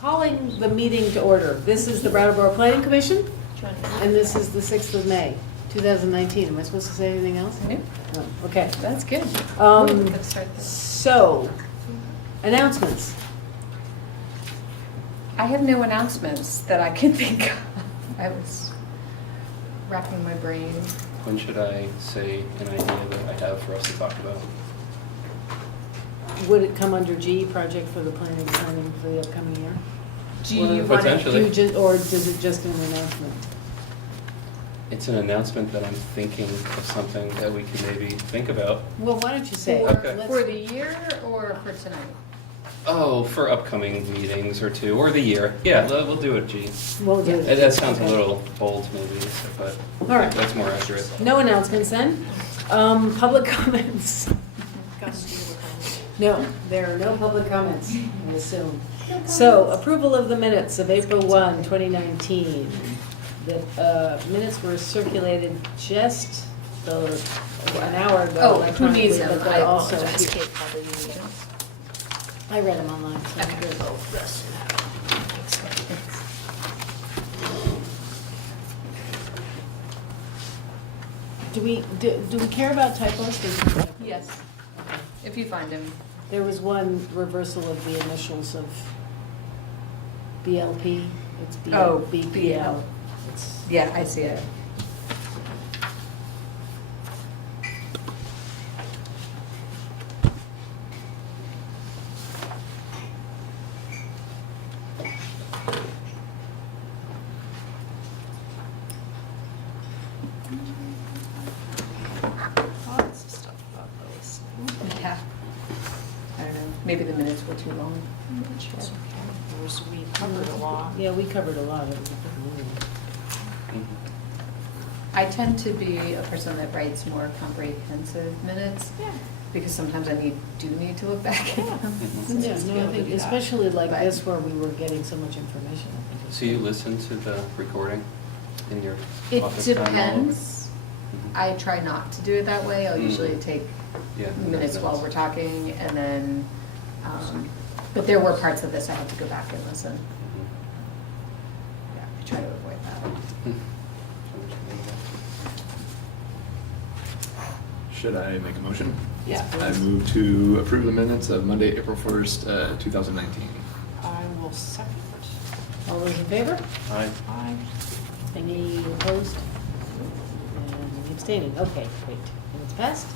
Calling the meeting to order. This is the Brattleboro Planning Commission, and this is the 6th of May, 2019. Am I supposed to say anything else? No. No. Okay. That's good. Let's start this. So, announcements. I have no announcements that I can think of. I was racking my brain. When should I say an idea that I have for us to talk about? Would it come under G, project for the planning for the upcoming year? Do you want to? Potentially. Or is it just an announcement? It's an announcement that I'm thinking of something that we can maybe think about. Well, why don't you say? Okay. For the year or for tonight? Oh, for upcoming meetings or two, or the year. Yeah, we'll do it, G. We'll do it. That sounds a Okay. little bold maybe, but All right. that's more accurate. No announcements then. Public comments. No, there are no public comments, I assume. So, approval of the minutes of April 1, 2019. The minutes were circulated just an hour ago. Oh, who electronically, needs them? but they're I also apologize. here. Kate, probably you need them. I read them online, so I'm Okay. good. Do we care about typos? Yes, if you find them. There was one reversal of the initials of BLP. It's Oh, BPL. It's- Yeah, I see it. Lots of stuff about those. Yeah. I don't know, maybe the minutes were too long. We covered a lot. Yeah, we covered a lot of it. Mhm. I tend to be a person that writes more comprehensive minutes. Yeah. Because sometimes I do need to look back at them. Mhm. Yeah, no, I think especially like But- this where we were getting so much information. I think it's So you good. listen to the recording in your It office time? depends. Mhm. I try not to do it that way. I'll Mm. usually take Yeah, minutes notes. while we're talking and then, but there were parts of this I had to go back and listen. Mhm. Yeah, I try to avoid that. Should I make a motion? Yeah, I please. move to approve the minutes of Monday, April 1st, 2019. I will second. All those in favor? Aye. Aye. Any opposed? And abstaining. Okay, great. And it's passed?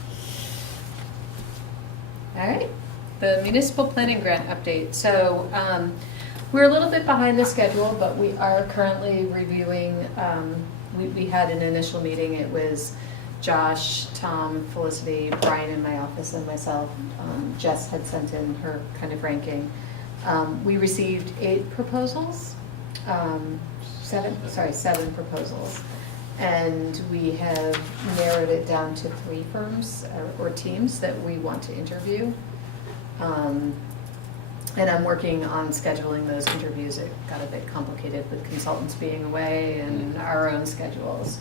All right, the municipal planning grant update. So we're a little bit behind the schedule, but we are currently reviewing, we had an initial meeting. It was Josh, Tom, Felicity, Brian in my office, and myself. Jess had sent in her kind of ranking. We received 8 proposals, 7 proposals. And we have narrowed it down to 3 firms or teams that we want to interview. And I'm working on scheduling those interviews. It got a bit complicated with consultants being away and our own schedules.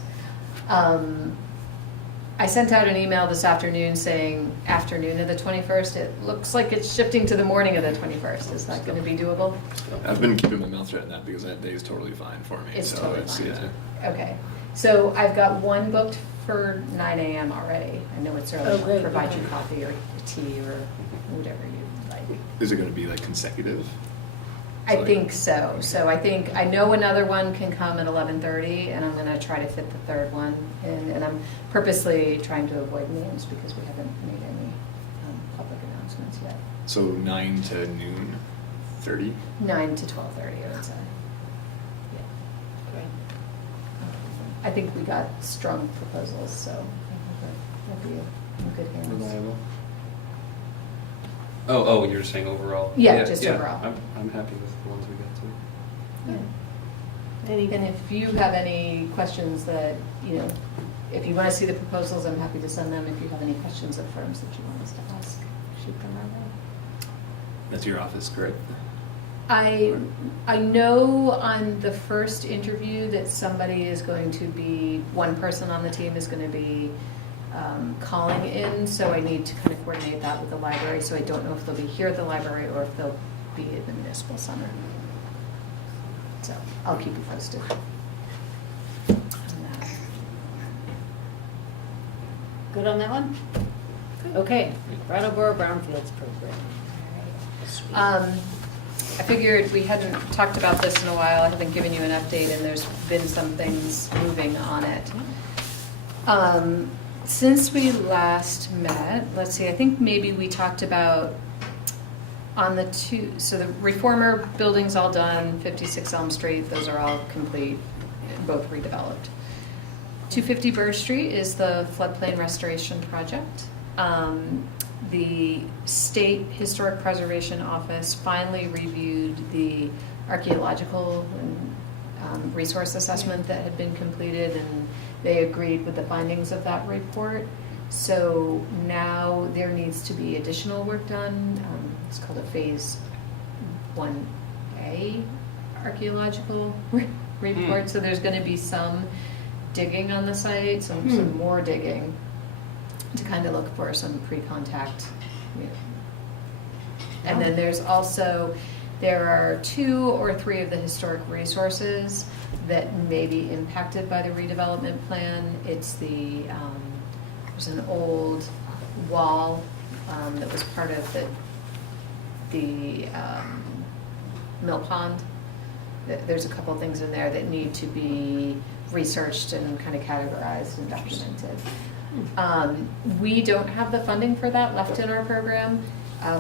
I sent out an email this afternoon saying afternoon of the 21st. It looks like it's shifting to the morning of the 21st. Is that going to be doable? I've been keeping my mouth shut on that because that day is totally fine for me. It's so totally it's, fine. yeah. Okay, so I've got one booked for 9 a.m. already. I know it's early. Oh, I'll great, provide okay. you coffee or tea or whatever you like. Is it going to be like consecutive? I think so. So I know another one can come at 11:30, and I'm going to try to fit the third one in. And I'm purposely trying to avoid names because we haven't made any public announcements yet. So 9 to noon 30? 9 to 12:30, I would say. Yeah. Great. I think we got strong proposals, so we'll be in good hands. Reliable. Oh, you're saying overall? Yeah, just overall. I'm happy with the ones we got too. Yeah. And if you have any questions that, if you want to see the proposals, I'm happy to send them. If you have any questions of firms that you want us to ask, shoot them our way. That's your office, correct? I know on the first interview that somebody is going to be, one person on the team is going to be calling in, so I need to kind of coordinate that with the library. So I don't know if they'll be here at the library or if they'll be at the Municipal Center. So I'll keep you posted on that. Good on that one? Okay, Brattleboro Brownfields program. I figured we hadn't talked about this in a while, I haven't given you an update, and there's been some things moving on it. Since we last met, let's see, I think maybe we talked about on the so the reformer building's all done, 56 Elm Street, those are all complete, both redeveloped. 250 Burr Street is the floodplain restoration project. The State Historic Preservation Office finally reviewed the archaeological and resource assessment that had been completed, and they agreed with the findings of that report. So now there needs to be additional work done. It's called a Phase 1A archaeological report. So there's going to be some digging on the site, some more digging, to kind of look for some pre-contact. And then there's also, there are 2 or 3 of the historic resources that may be impacted by the redevelopment plan. It's there's an old wall that was part of the mill pond. There's a couple things in there that need to be researched and kind of categorized and documented. We don't have the funding for that left in our program.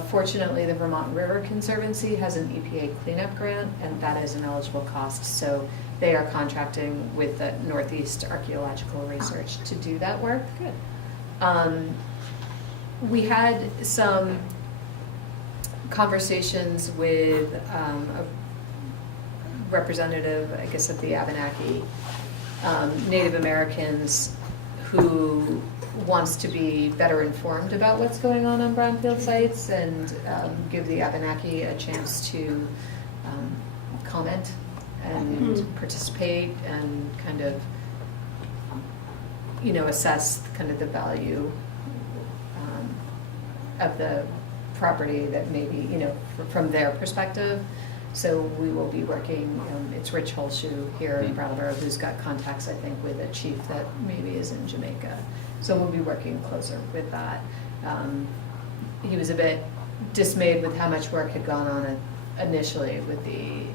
Fortunately, the Vermont River Conservancy has an EPA cleanup grant, and that is an eligible cost. So they are contracting with the Northeast Archaeological Research to do that work. Good. We had some conversations with a representative, I guess, of the Abenaki Native Americans, who wants to be better informed about what's going on brownfield sites, and give the Abenaki a chance to comment and participate and kind of, assess kind of the value of the property that maybe, from their perspective. So we will be working, it's Rich Holshoe here in Brattleboro, who's got contacts, I think, with a chief that maybe is in Jamaica. So we'll be working closer with that. He was a bit dismayed with how much work had gone on initially with the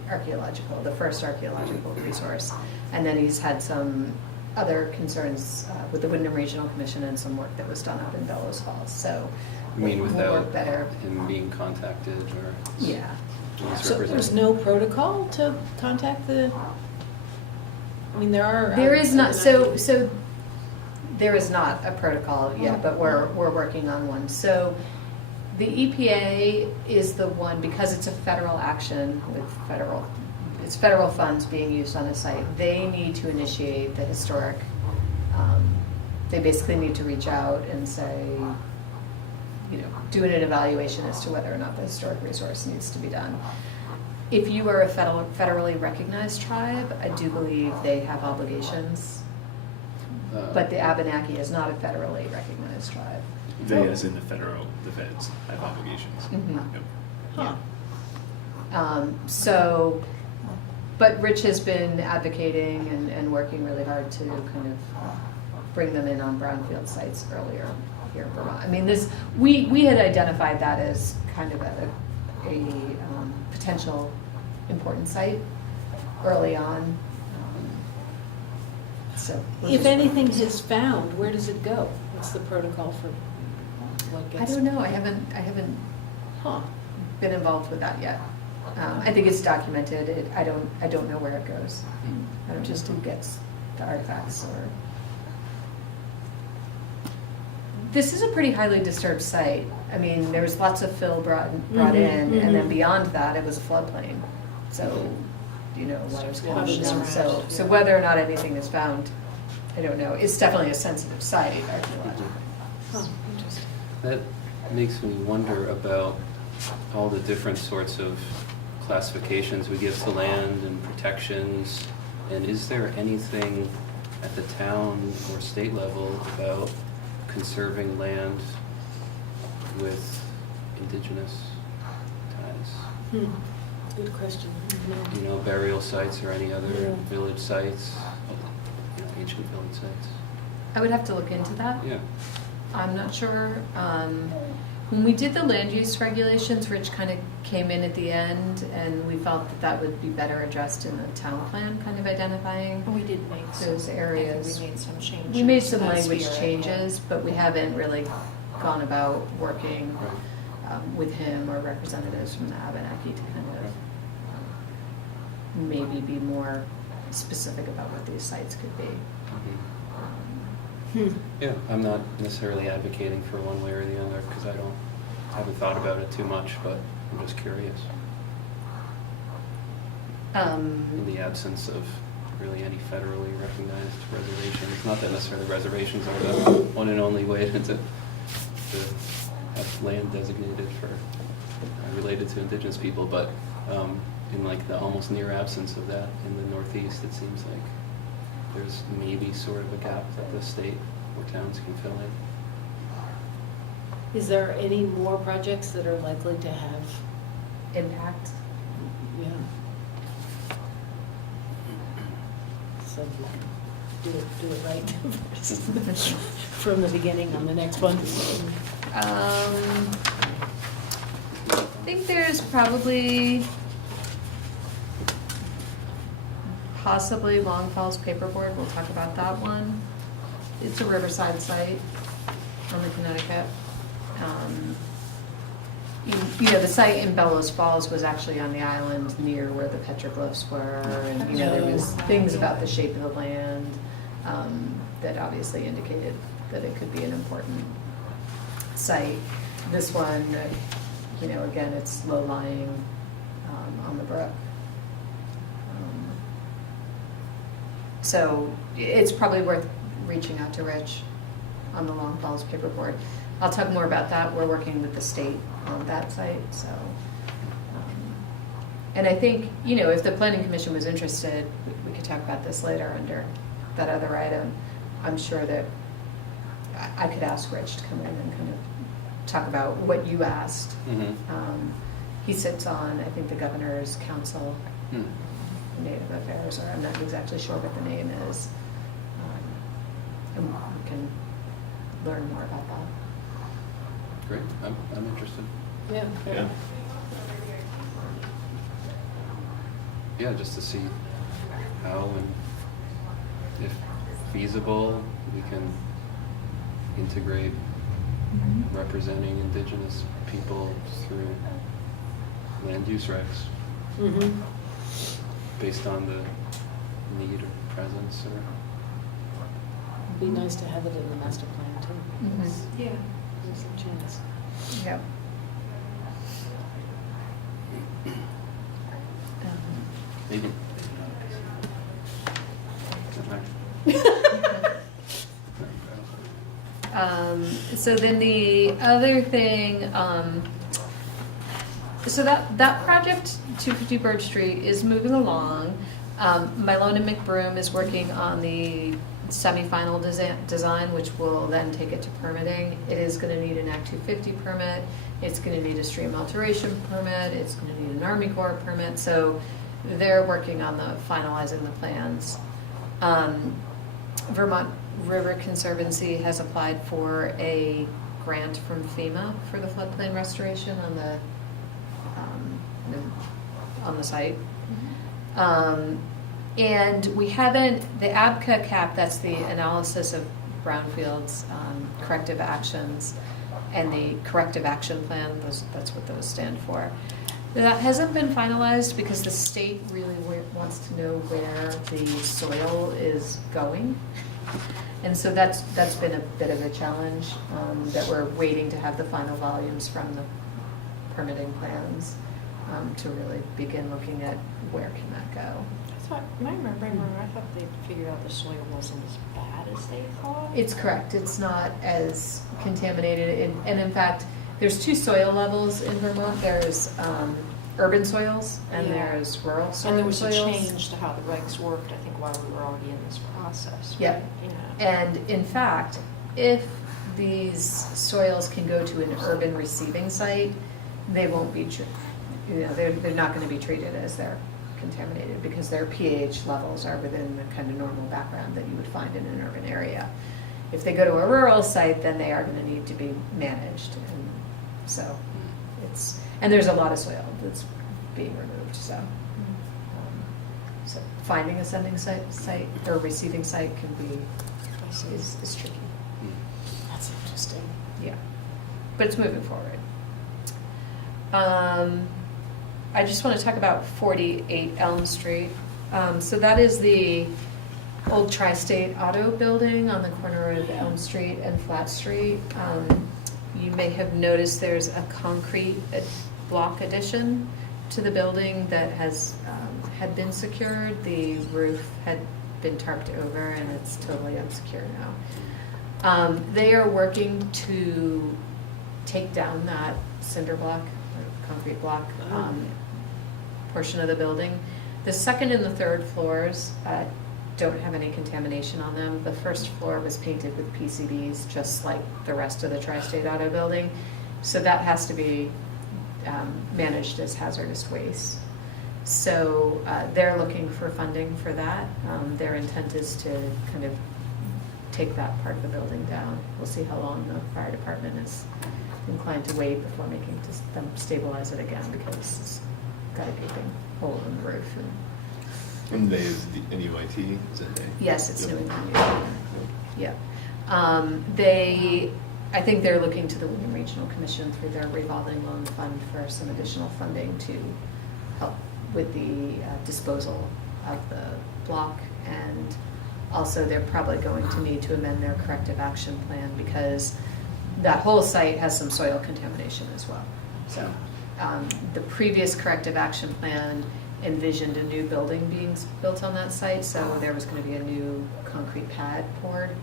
first archaeological resource. And then he's had some other concerns with the Wyndham Regional Commission and some work that was done up in Bellows Falls. So You mean we'll without work better. him being contacted or? Yeah. his So there's representative? no protocol to contact there are. There is not, so there is not a protocol yet, but we're working on one. So the EPA is the one, because it's a federal action with it's federal funds being used on a site. They need to initiate the historic, they basically need to reach out and say, do an evaluation as to whether or not the historic resource needs to be done. If you are a federally recognized tribe, I do believe they have obligations, but the Abenaki is not a federally recognized tribe. They, as in the feds, have obligations. Mhm. Huh. So, but Rich has been advocating and working really hard to kind of bring them in on brownfield sites earlier here in Vermont. I mean, we had identified that as kind of a potential important site early on. So If anything is found, where does it go? What's the protocol for what I gets? don't know. I haven't Huh. been involved with that yet. I think it's documented. I don't know where it goes. I don't know just who gets the artifacts or. This is a pretty highly disturbed site. I mean, there was lots of fill brought in, and then beyond that, it was a floodplain. So, water's Yeah, coming it's down. around, So yeah. whether or not anything is found, I don't know. It's definitely a sensitive site archaeologically. Huh, interesting. That makes me wonder about all the different sorts of classifications we give to land and protections. And is there anything at the town or state level about conserving land with indigenous ties? Good question. You know, burial sites or any other Yeah. village sites, ancient village sites. I would have to look into that. Yeah. I'm not sure. When we did the land use regulations, Rich kind of came in at the end, and we felt that that would be better addressed in the town plan, kind of identifying We did make some. those areas. I think we made some changes. We made some That's language spirit. changes, but we haven't really gone about working Right. with him or representatives from the Abenaki to kind of maybe be more specific about what these sites could be. Mhm. Yeah, I'm not necessarily advocating for one way or the other because I haven't thought about it too much, but I'm just curious. In the absence of really any federally recognized reservations, not that necessarily reservations are the one and only way to have land designated for related to indigenous people, but in like the almost near absence of that in the Northeast, it seems like there's maybe sort of a gap that the state or towns can fill in. Is there any more projects that are likely to have, Impact. yeah? So do it right first. From the beginning on the next one. I think there's probably possibly Long Falls Paperboard. We'll talk about that one. It's a riverside site on the Connecticut. You know, the site in Bellows Falls was actually on the island near where the petroglyphs were, and you know, there was things about the shape of the land that obviously indicated that it could be an important site. This one, you know, again, it's low-lying on the brook. So it's probably worth reaching out to Rich on the Long Falls Paperboard. I'll talk more about that. We're working with the state on that site, so. And I think, you know, if the planning commission was interested, we could talk about this later under that other item. I'm sure that I could ask Rich to come in and kind of talk about what you asked. Mm-hmm. He sits on, I think, the governor's council, Native Affairs, or I'm not exactly sure what the name is. And we can learn more about that. Great, I'm interested. Yeah. Yeah. Yeah, just to see how and if feasible, we can integrate representing indigenous people through land use regs Mm-hmm. based on the need or presence or. Be nice to have it in the master plan too. Mhm. Yeah. There's a chance. Yep. Maybe. So then the other thing, so that project, 250 Bird Street, is moving along. Mylona McBroom is working on the semi-final design, which will then take it to permitting. It is going to need an Act 250 permit. It's going to need a stream alteration permit. It's going to need an Army Corps permit. So they're working on the finalizing the plans. Vermont River Conservancy has applied for a grant from FEMA for the floodplain restoration on the site. And we haven't, the ABCA cap, that's the analysis of Brownfields corrective actions, and the corrective action plan, that's what those stand for. That hasn't been finalized because the state really wants to know where the soil is going. And so that's been a bit of a challenge, that we're waiting to have the final volumes from the permitting plans to really begin looking at where can that go. Am I remembering wrong? I thought they figured out the soil wasn't as bad as they thought. It's correct, it's not as contaminated, and in fact, there's two soil levels in Vermont. There's urban soils and Yeah. there's rural soils. And there was a change to how the regs worked, I think, while we were already in this process. Right? Yep. Yeah. And in fact, if these soils can go to an urban receiving site, they won't be they're not gonna be treated as they're contaminated because their pH levels are within the kind of normal background that you would find in an urban area. If they go to a rural site, then they are gonna need to be managed, and so and there's a lot of soil that's being removed, so. So finding a sending site or receiving site can be, is tricky, That's interesting. yeah. But it's moving forward. I just want to talk about 48 Elm Street. So that is the old Tri-State Auto Building on the corner of Elm Street and Flat Street. You may have noticed there's a concrete block addition to the building that had been secured. The roof had been tarped over and it's totally unsecure now. They are working to take down that cinder block, or concrete block, portion of the building. The second and the third floors don't have any contamination on them. The first floor was painted with PCBs, just like the rest of the Tri-State Auto Building. So that has to be managed as hazardous waste. So they're looking for funding for that. Their intent is to kind of take that part of the building down. We'll see how long the fire department is inclined to wait before making them stabilize it again, because it's got a gaping hole in the roof. And they is the NUIT, is that they? Yes, it's Yep. New England. Yeah. I think they're looking to the William Regional Commission through their revolving loan fund for some additional funding to help with the disposal of the block. And also they're probably going to need to amend their corrective action plan because that whole site has some soil contamination as well. So the previous corrective action plan envisioned a new building being built on that site, so there was going to be a new concrete pad poured.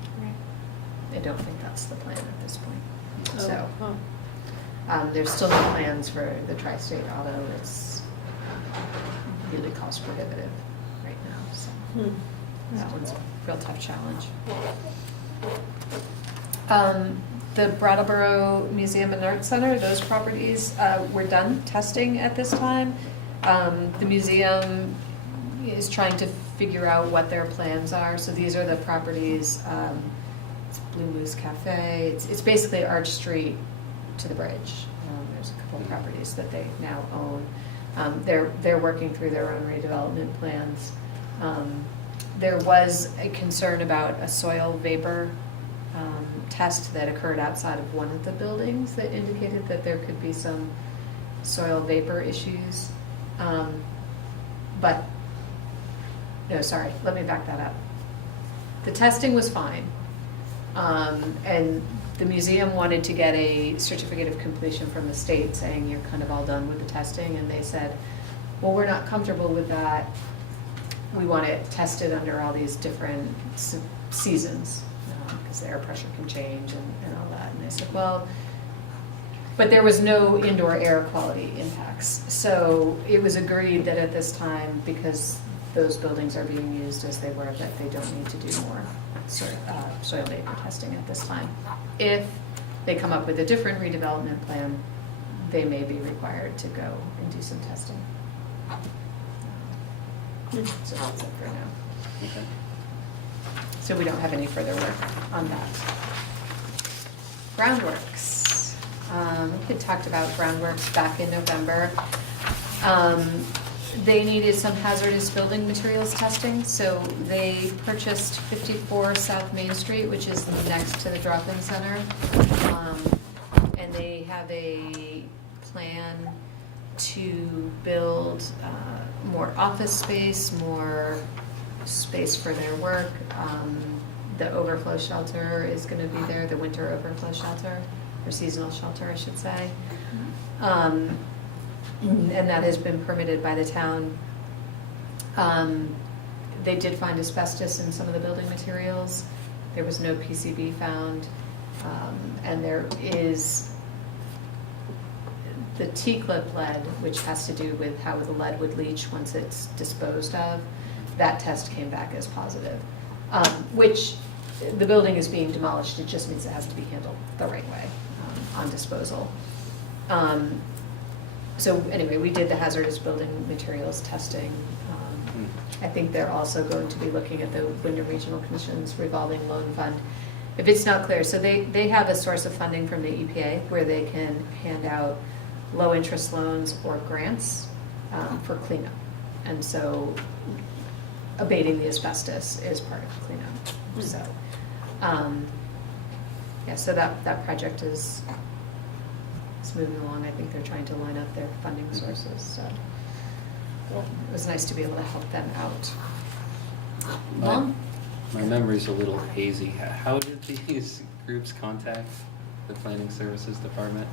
I don't think that's the plan at this point. So there's still no plans for the Tri-State Auto. It's really cost prohibitive right now, so that one's a real tough challenge. The Brattleboro Museum and Art Center, those properties, we're done testing at this time. The museum is trying to figure out what their plans are. So these are the properties, it's Blue Moose Cafe, it's basically Arch Street to the bridge. There's a couple of properties that they now own. They're working through their own redevelopment plans. There was a concern about a soil vapor test that occurred outside of one of the buildings that indicated that there could be some soil vapor issues. But, no, sorry, let me back that up. The testing was fine. And the museum wanted to get a certificate of completion from the state saying you're kind of all done with the testing. And they said, well, we're not comfortable with that. We want it tested under all these different seasons because the air pressure can change and all that. And I said, well, but there was no indoor air quality impacts. So it was agreed that at this time, because those buildings are being used as they were, that they don't need to do more soil vapor testing at this time. If they come up with a different redevelopment plan, they may be required to go and do some testing. So that's it for now. Okay. So we don't have any further work on that. Groundworks. We had talked about groundworks back in November. They needed some hazardous building materials testing, so they purchased 54 South Main Street, which is next to the drop-in center. And they have a plan to build more office space, more space for their work. The overflow shelter is going to be there, the winter overflow shelter, or seasonal shelter, I should say. And that has been permitted by the town. They did find asbestos in some of the building materials. There was no PCB found. And there is the T-clip lead, which has to do with how the lead would leach once it's disposed of. That test came back as positive, which the building is being demolished. It just means it has to be handled the right way on disposal. So anyway, we did the hazardous building materials testing. I think they're also going to be looking at the Wyndham Regional Commission's revolving loan fund. If it's not clear, so they have a source of funding from the EPA where they can hand out low-interest loans or grants for cleanup. And so abating the asbestos is part of cleanup. So, yeah, so that project is moving along. I think they're trying to line up their funding sources, so it was nice to be able to help them out. My memory's a little hazy. How did these groups contact the planning services department?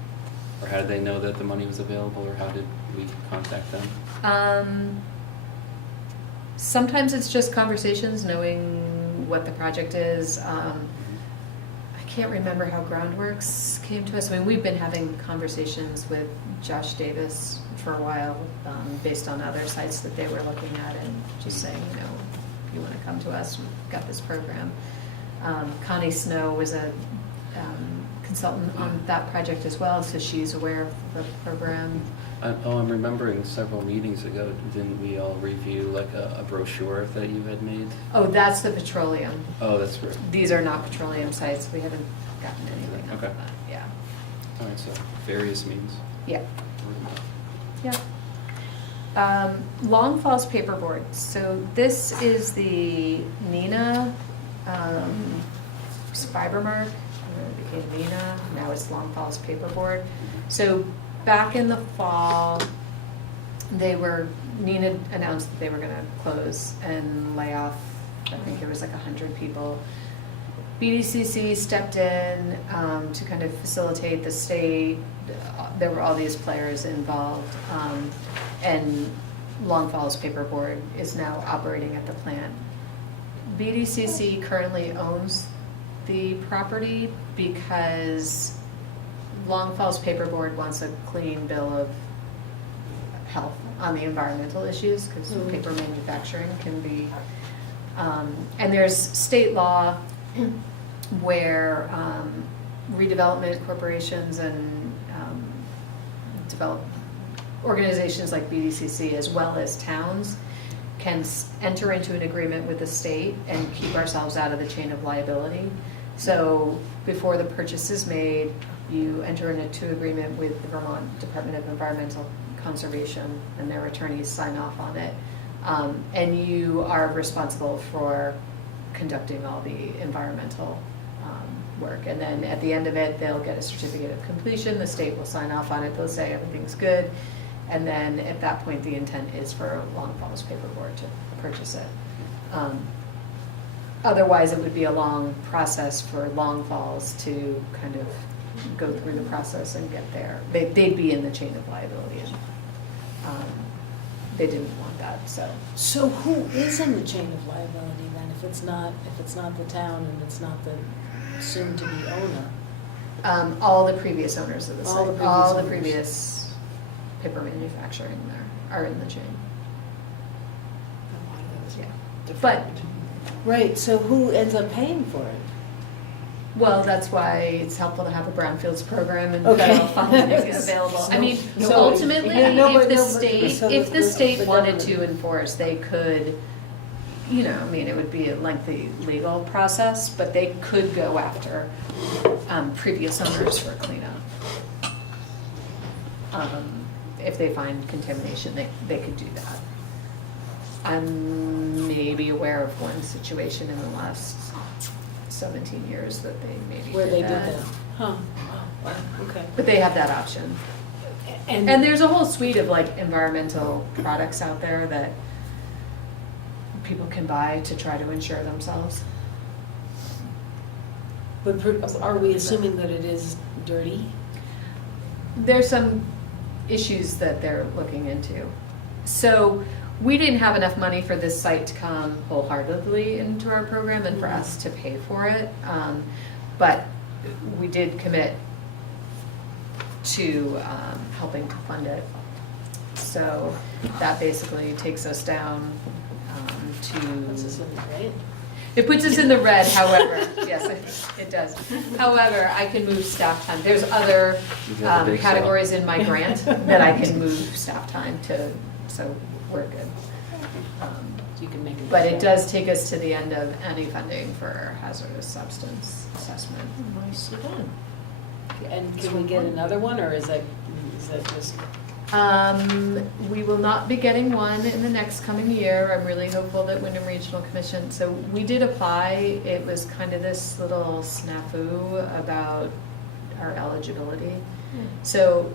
Or how did they know that the money was available, or how did we contact them? Sometimes it's just conversations, knowing what the project is. I can't remember how Groundworks came to us. I mean, we've been having conversations with Josh Davis for a while, based on other sites that they were looking at, and just saying, you know, if you want to come to us, we've got this program. Connie Snow was a consultant on that project as well, so she's aware of the program. I'm remembering several meetings ago, didn't we all review like a brochure that you had made? Oh, that's the petroleum. Oh, that's right. These are not petroleum sites. We haven't gotten anything out Okay. of that. Yeah. All right, so various means. Yeah. Yeah. Long Falls Paperboard. So this is the Nina fiber mark. It became Nina. Now it's Long Falls Paperboard. So back in the fall, Nina announced that they were going to close and lay off, I think it was like 100 people. BDCC stepped in to kind of facilitate the state. There were all these players involved, and Long Falls Paperboard is now operating at the plant. BDCC currently owns the property because Long Falls Paperboard wants a clean bill of health on the environmental issues, because paper manufacturing can be, and there's state law where redevelopment corporations and organizations like BDCC, as well as towns, can enter into an agreement with the state and keep ourselves out of the chain of liability. So before the purchase is made, you enter into agreement with the Vermont Department of Environmental Conservation, and their attorneys sign off on it. And you are responsible for conducting all the environmental work. And then at the end of it, they'll get a certificate of completion. The state will sign off on it. They'll say everything's good. And then at that point, the intent is for Long Falls Paperboard to purchase it. Otherwise, it would be a long process for Long Falls to kind of go through the process and get there. They'd be in the chain of liability, and they didn't want that. So who is in the chain of liability then, if it's not the town and it's not the soon-to-be owner? All the previous owners of the All the site, previous all the owners. previous paper manufacturing there are in the chain. Yeah. But, Right, so who ends up paying for it? well, that's why it's helpful to have a Brownfields program and Okay. federal funding available. I mean, So- ultimately, Yeah, no, but- if the no, but- state, so if the state the wanted government- to enforce, they could, you know, I mean, it would be a lengthy legal process, but they could go after previous owners for cleanup. If they find contamination, they could do that. I'm maybe aware of one situation in the last 17 years that they maybe Where they did did that. that? Huh, wow, okay. But they have that option. And there's a whole suite of like environmental products out there that people can buy to try to insure themselves. But are we assuming that it is dirty? There's some issues that they're looking into. So we didn't have enough money for this site to come wholeheartedly into our program and for us to pay for it. But we did commit to helping to fund it. So that basically takes us down to, That's assuming, right? It puts us in the red, however, yes, it does. However, I can move staff time. There's other You got a big categories in my grant that I can move staff time to, so we're good. You can make it. But it does take us to the end of any funding for hazardous substance assessment. Nicely done. And can we get another one, or is that just? We will not be getting one in the next coming year. I'm really hopeful that Wyndham Regional Commission, so we did apply. It was kind of this little snafu about our eligibility. So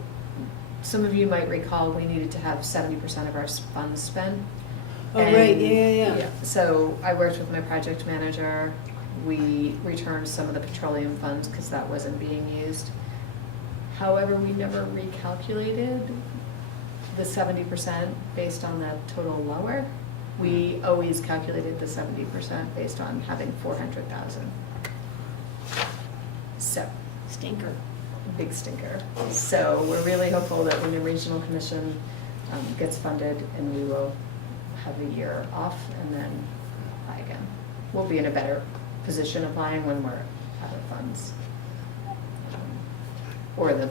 some of you might recall we needed to have 70% of our funds spent. Oh, right, yeah. So I worked with my project manager. We returned some of the petroleum funds because that wasn't being used. However, we never recalculated the 70% based on the total lower. We always calculated the 70% based on having 400,000. So, Stinker. big stinker. So we're really hopeful that when the Regional Commission gets funded and we will have a year off and then apply again. We'll be in a better position applying when we're out of funds. Or the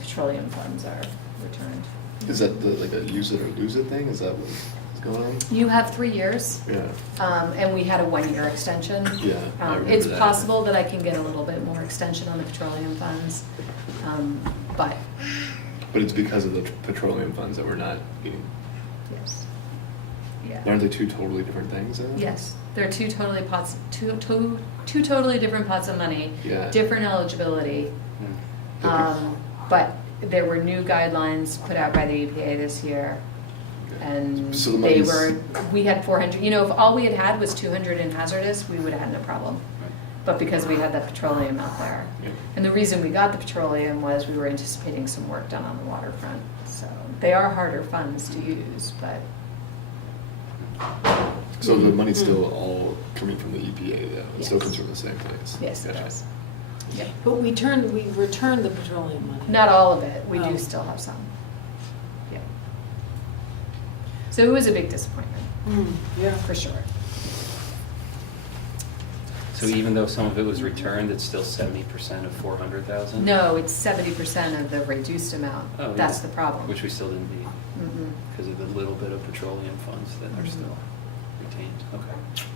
petroleum funds are returned. Is that like a use it or lose it thing? Is that what is going on? You have 3 years. Yeah. And we had a 1-year extension. Yeah, I remember It's that. possible that I can get a little bit more extension on the petroleum funds, but But it's because of the petroleum funds that we're not getting. yes. Yeah. Aren't they two totally different things? Then? Yes, they're two totally totally different pots of money, Yeah. different eligibility. Hmm. But there were new guidelines put out by the EPA this year. Okay. And So the they money's- were, we had 400, if all we had had was 200 in hazardous, we would have had no problem. Right. But because we had that petroleum out there. Yeah. And the reason we got the petroleum was we were anticipating some work done on the waterfront. So they are harder funds to use, but So the money's still all coming from the EPA though? It still Yes. comes from the same place? yes, it Gotcha. does. Yeah. But we returned the petroleum money. Not all of it, we Oh. do still have some. Yeah. So it was a big disappointment, Yeah. for sure. So even though some of it was returned, it's still 70% of 400,000? No, it's 70% of the reduced amount. Oh, That's yeah. the problem. Which we still didn't need Mhm. because of the little bit of petroleum funds that are Mhm. still retained. Okay.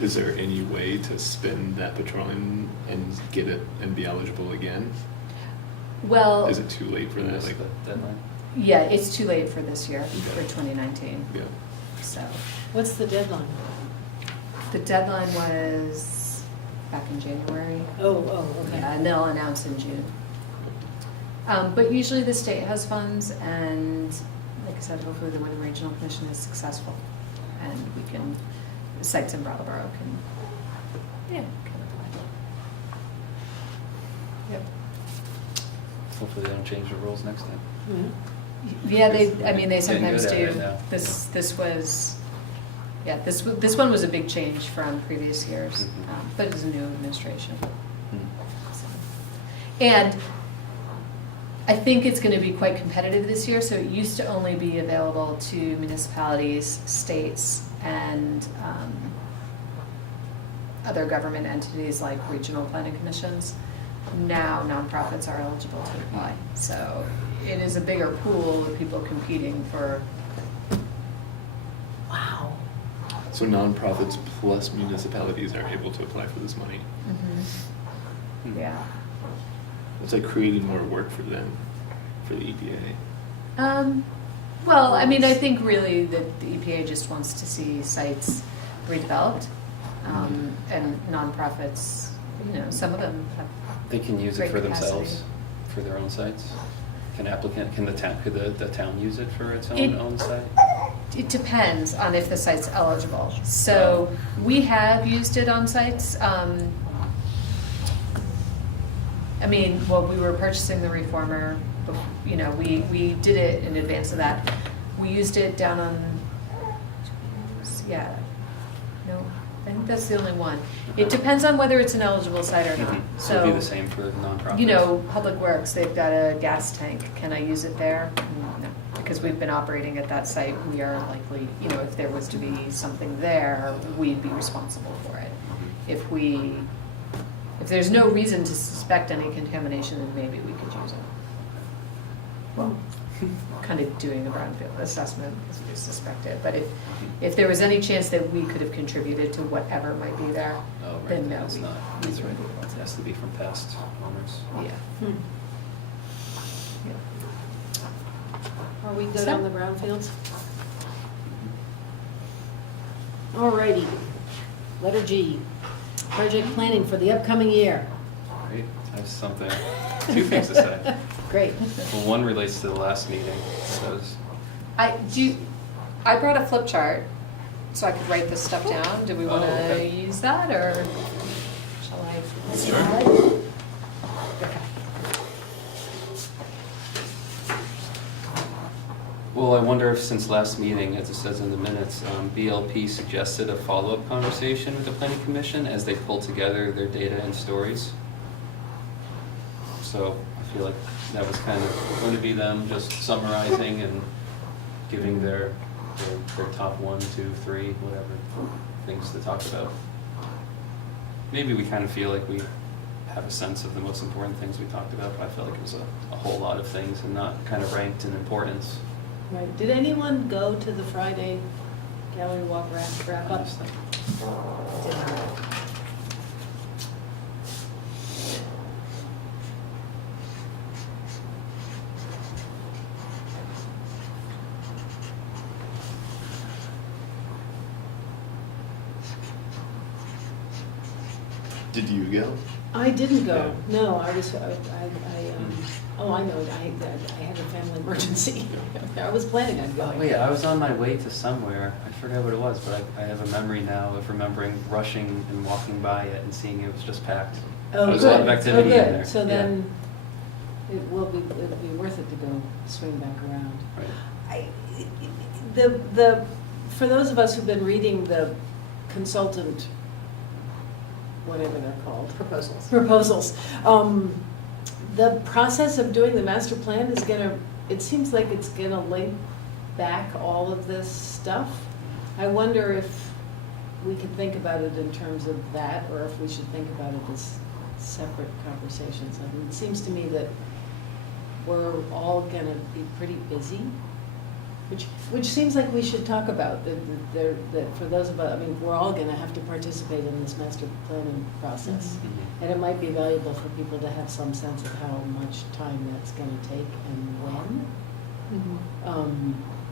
Is there any way to spend that petroleum and get it and be eligible again? Well, Is it too late for that? Missed Like, the deadline? yeah, it's too late for this year, Okay. for 2019. yeah. So What's the deadline? the deadline was back in January. Oh, okay. Yeah, and they'll announce in June. But usually the state has funds, and like I said, hopefully the Wyndham Regional Commission is successful, and we can, the sites in Brattleboro can apply. Yep. Hopefully they don't change the rules next time. Yeah. Yeah, they Getting sometimes good at do. it now. This was, yeah, this one was a big change from previous years, Mhm. but it was a new administration. Hmm. So. And I think it's going to be quite competitive this year. So it used to only be available to municipalities, states, and other government entities like regional planning commissions. Now nonprofits are eligible to apply. So it is a bigger pool of people competing for. Wow. So nonprofits plus municipalities are able to apply for this money. Hmm. Yeah. It's like creating more work for them, for the EPA. Well, I mean, I think really that the EPA just wants to see sites redeveloped, and nonprofits, some of them have. They can use it Great for capacity. themselves, for their own sites? Can the town use it for its It- own site? It depends on if the site's eligible. So we have used it on sites. We were purchasing the reformer, we did it in advance of that. We used it down on, I think that's the only one. It depends on whether it's an eligible site or not. Mhm. So it'd be the same for nonprofits? Public Works, they've got a gas tank. Can I use it there? No, I because we've been operating at that site, we are likely, you know, if there was to be something there, we'd be responsible for it. If there's no reason to suspect any contamination, then maybe we could use it. Well, kind of doing a brownfield assessment as we suspected, but if there was any chance that we could have contributed to whatever might be there, Oh, right, then no, it's we not, we that's right, wouldn't be able it to. has to be from past owners. Yeah. Hmm. Yeah. Are we good So- on the brownfields? Alrighty. Letter G, project planning for the upcoming year. Right, I have something, 2 things to say. Great. Well, one relates to the last meeting, that was, I brought a flip chart so I could write this stuff down. Do we want to okay. use that, or shall I? Sure. Well, I wonder if since last meeting, as it says in the minutes, BLP suggested a follow-up conversation with the planning commission as they pull together their data and stories. So I feel like that was kind of going to be them just summarizing and giving their top 1, 2, 3, whatever things to talk about. Maybe we kind of feel like we have a sense of the most important things we talked about, but I feel like it was a whole lot of things and not kind of ranked in importance. Right. Did anyone go to the Friday gallery walk wrap up? Did you go? I didn't go. Yeah. No, I was, oh, I know, I had a family emergency. I was planning on going. Oh yeah, I was on my way to somewhere. I forget what it was, but I have a memory now of remembering rushing and walking by it and seeing it was just packed. Oh, There was a lot of good. activity Oh, in good. there. So Yeah. then it'll be worth it to go swing back around. Right. For those of us who've been reading the consultant, whatever they're called. Proposals. The process of doing the master plan is it seems like it's gonna link back all of this stuff. I wonder if we could think about it in terms of that, or if we should think about it as separate conversations. I mean, it seems to me that we're all gonna be pretty busy, which seems like we should talk about, that for those of us, I mean, we're all gonna have to participate in this master planning process. Mhm. And it might be valuable for people to have some sense of how much time that's gonna take and when.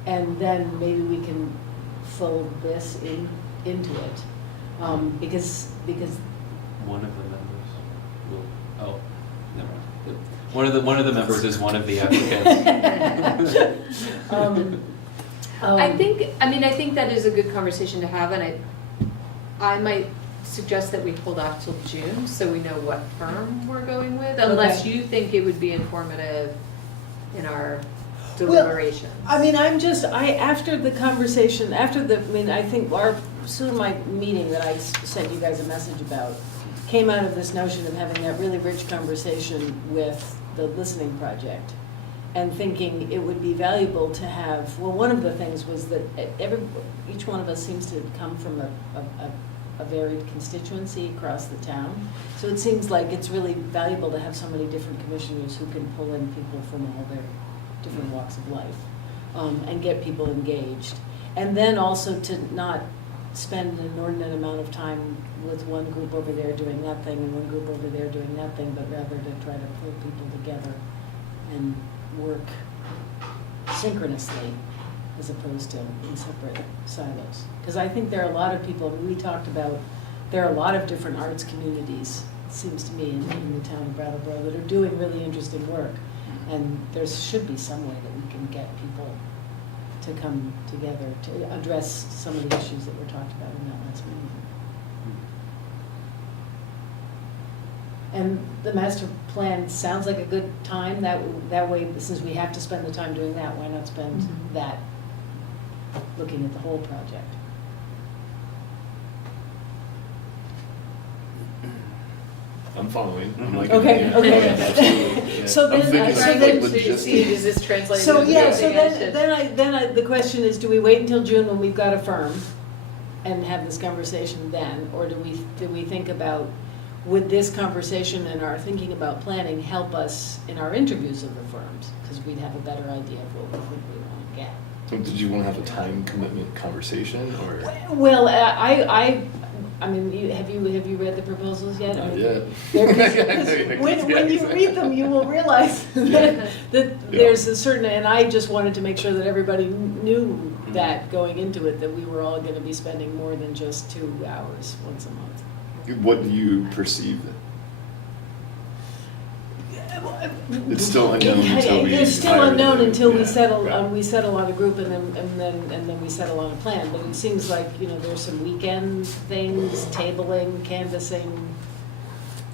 And then maybe we can fold this into it. Because One of the members will, oh, never mind. One of the members is one of the applicants. I think that is a good conversation to have, and I might suggest that we hold off till June so we know what firm we're going with, unless Okay. you think it would be informative in our deliberations. I mean, after the conversation, I think my meeting that I sent you guys a message about came out of this notion of having that really rich conversation with the listening project and thinking it would be valuable to have, well, one of the things was that each one of us seems to come from a varied constituency across the town. So it seems like it's really valuable to have so many different commissioners who can pull in people from all their different walks of life, and get people engaged. And then also to not spend an inordinate amount of time with one group over there doing that thing and one group over there doing that thing, but rather to try to pull people together and work synchronously as opposed to in separate silos. Because I think there are a lot of people, we talked about, there are a lot of different arts communities, it seems to me, in the town of Brattleboro that are doing really interesting work. And there should be some way that we can get people to come together to address some of the issues that were talked about in that last meeting. And the master plan sounds like a good time, that way, since we have to spend the time doing that, why not spend Mhm. that looking at the whole project? I'm following. I'm like, Okay, yeah, okay. yeah, absolutely, yeah. So I'm then- thinking so like then- logistic. Does this translate? So, into yeah, something so I should- then the question is, do we wait until June when we've got a firm and have this conversation then? Or do we think about, would this conversation and our thinking about planning help us in our interviews of the firms? Because we'd have a better idea of what we think we want to get. So did you want to have a time commitment conversation or? Well, I mean, have you read the proposals yet? I Not mean, yet. When you read them, you will realize that there's a certain, and I just wanted to make sure that everybody knew that going into it, that we were all gonna be spending more than just 2 hours once a month. What do you perceive? It's still unknown until we It's still hire unknown them. until we Yeah, settle, right. we settle on a group and then we settle on a plan. But it seems like, there's some weekend things, tabling, canvassing,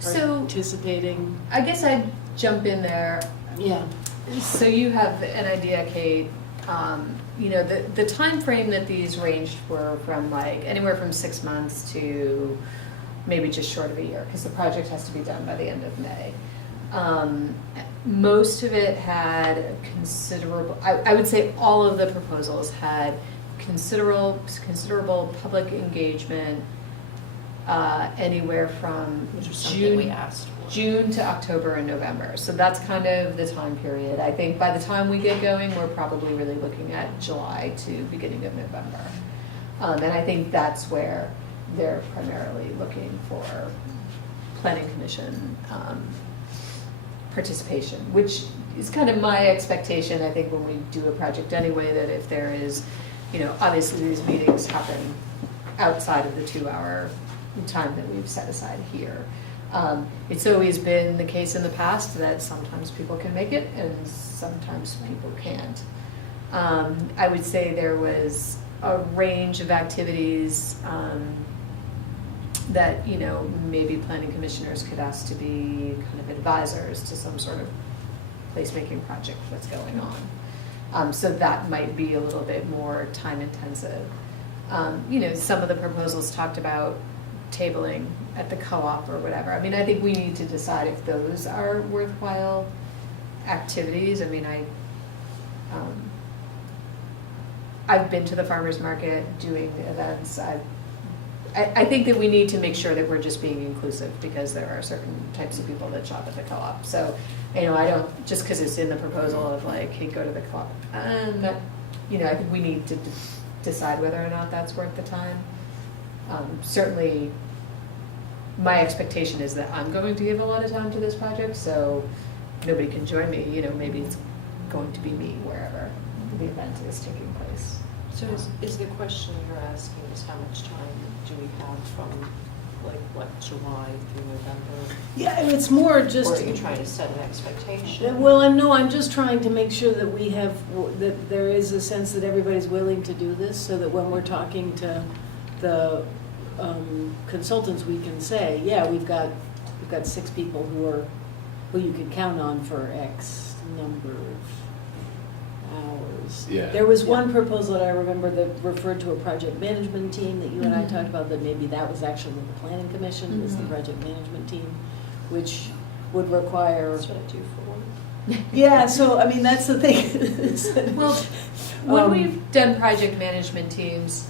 So- participating. I guess I'd jump in there. Yeah. So you have an idea, Kate. The time frame that these ranged were from like anywhere from 6 months to maybe just short of a year, because the project has to be done by the end of May. Most of it had considerable, I would say all of the proposals had considerable public engagement, anywhere from Which was something we June asked for. June to October and November. So that's kind of the time period. I think by the time we get going, we're probably really looking at July to beginning of November. And I think that's where they're primarily looking for planning commission participation, which is kind of my expectation, I think, when we do a project anyway, that if there is, obviously these meetings happen outside of the 2-hour time that we've set aside here. It's always been the case in the past that sometimes people can make it and sometimes people can't. I would say there was a range of activities that, maybe planning commissioners could ask to be kind of advisors to some sort of placemaking project that's going on. So that might be a little bit more time intensive. Some of the proposals talked about tabling at the co-op or whatever. I mean, I think we need to decide if those are worthwhile activities. I mean, I've been to the farmer's market doing events. I think that we need to make sure that we're just being inclusive, because there are certain types of people that shop at the co-op. So, I don't, just because it's in the proposal of like, hey, go to the co-op. I think we need to decide whether or not that's worth the time. Certainly, my expectation is that I'm going to give a lot of time to this project, so nobody can join me. Maybe it's going to be me wherever the event is taking place. So is the question you're asking is how much time do we have from July through November? Yeah, it's more just. Or are you trying to set an expectation? Well, I'm just trying to make sure that that there is a sense that everybody's willing to do this, so that when we're talking to the consultants, we can say, yeah, we've got 6 people who you can count on for X number of hours. Yeah. There was one proposal that I remember that referred to a project management team that you and I talked about, that maybe that was actually the planning commission, was the project management team, which would require. That's what I do for one. Yeah, so, I mean, that's the thing. Well, when we've done project management teams,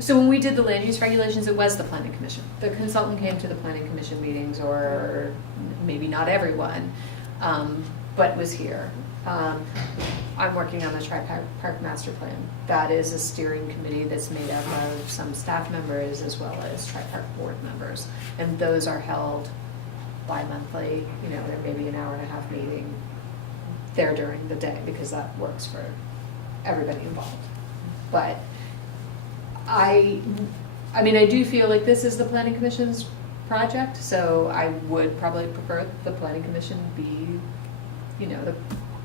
so when we did the land use regulations, it was the planning commission. The consultant came to the planning commission meetings, or maybe not everyone, but was here. I'm working on the Tri-Park Master Plan. That is a steering committee that's made up of some staff members as well as Tri-Park board members. And those are held bi-monthly, there may be an hour-and-a-half meeting there during the day, because that works for everybody involved. But I do feel like this is the planning commission's project, so I would probably prefer the planning commission be, the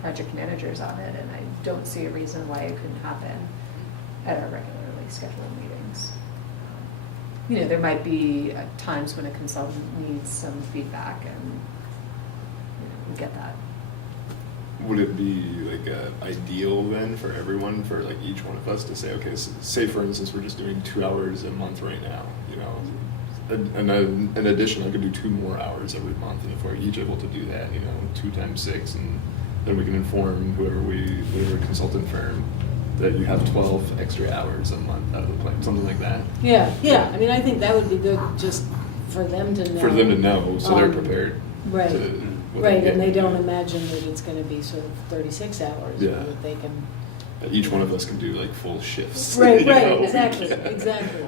project managers on it, and I don't see a reason why it couldn't happen at our regularly scheduled meetings. There might be times when a consultant needs some feedback, and we get that. Would it be like ideal then for everyone, for like each one of us to say, okay, so say for instance we're just doing 2 hours a month right now, in addition, I could do 2 more hours every month, and if we're each able to do that, 2 times 6, and then we can inform whatever consultant firm that you have 12 extra hours a month out of the plan, something like that. Yeah, I mean, I think that would be good just for them to know. For them to know, so they're Um, prepared. Right, to what right, they and they get. don't imagine that it's gonna be sort of 36 hours, Yeah. that they can. Each one of us can do like full shifts. Right, you know? right, exactly.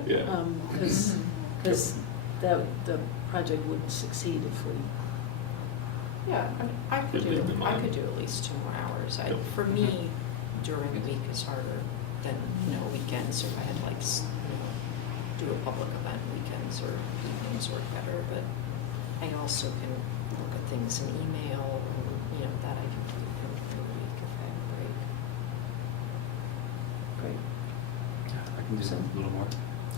Yeah. Because the project wouldn't succeed if we. Yeah, I could Could leave them on. do at least 2 more hours. Yep. For me, during the week is harder than, weekends, or if I had to do a public event, weekends or evenings work better, but I also can look at things in email, and, that I can do for the week if I have a break. Great. I can do a little more.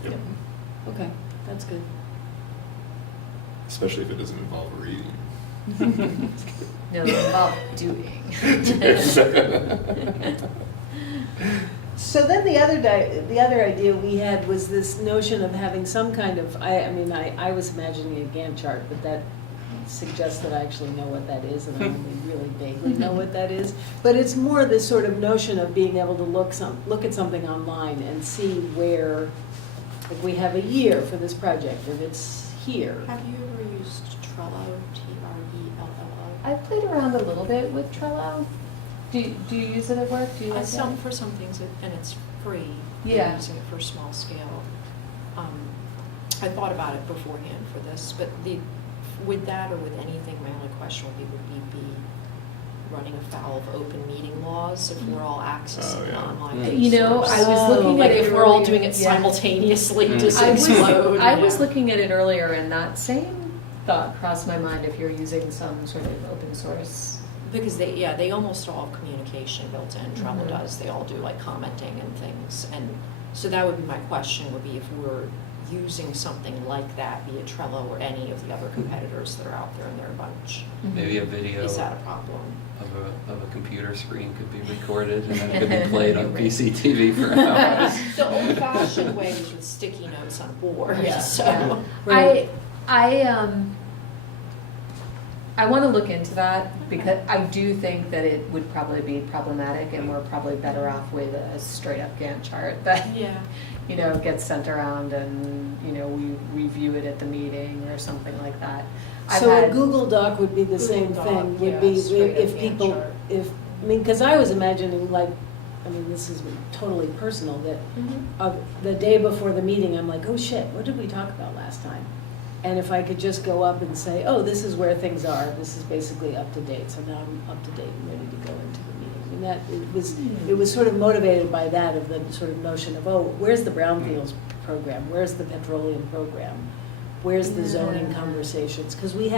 Yep. Okay, that's good. Especially if it doesn't involve reading. No, it's about doing. So then the other idea we had was this notion of having some kind of, I was imagining a Gantt chart, but that suggests that I actually know what that is, and I only really vaguely know what that is. But it's more this sort of notion of being able to look at something online and see where, like, we have a year for this project, and it's here. Have you ever used Trello, Trello? I've played around a little bit with Trello. Do you use it at work? Do you like it? For some things, and it's free. Yeah. I'm using it for small scale. I thought about it beforehand for this, but with that or with anything, my only question would be running afoul of open meeting laws if we're all accessing Oh, yeah. online. I was looking Like at it if we're all earlier, doing it yeah. simultaneously, just I was explode. I was looking at it earlier, and that same thought crossed my mind if you're using some sort of open source. Because they almost all have communication built in, Trello Mhm. does, they all do like commenting and things, and so that would be my question, would be if we're using something like that, be it Trello or any of the other competitors that are out there, and they're a bunch, Maybe a video is that a problem? of a computer screen could be recorded and then it could be played on PCTV for hours. The old-fashioned way is with sticky notes on board, Yeah, so. yeah. Right. I want to look into that because I do think that it would probably be problematic, and we're probably better off with a straight up Gantt chart that Yeah. gets sent around, and we review it at the meeting or something like that. So a Google Doc would be the Google same Doc, thing, would yeah, be straight if up Gantt people, chart. because I was imagining, like, this is totally personal, that the day before the meeting, I'm like, oh shit, what did we talk about last time? And if I could just go up and say, oh, this is where things are, this is basically up to date, so now I'm up to date and ready to go into the meeting. I mean, it was sort of motivated by that, of the sort of notion of, oh, where's the Brownfields program? Where's the petroleum program? Where's the zoning conversations? Because we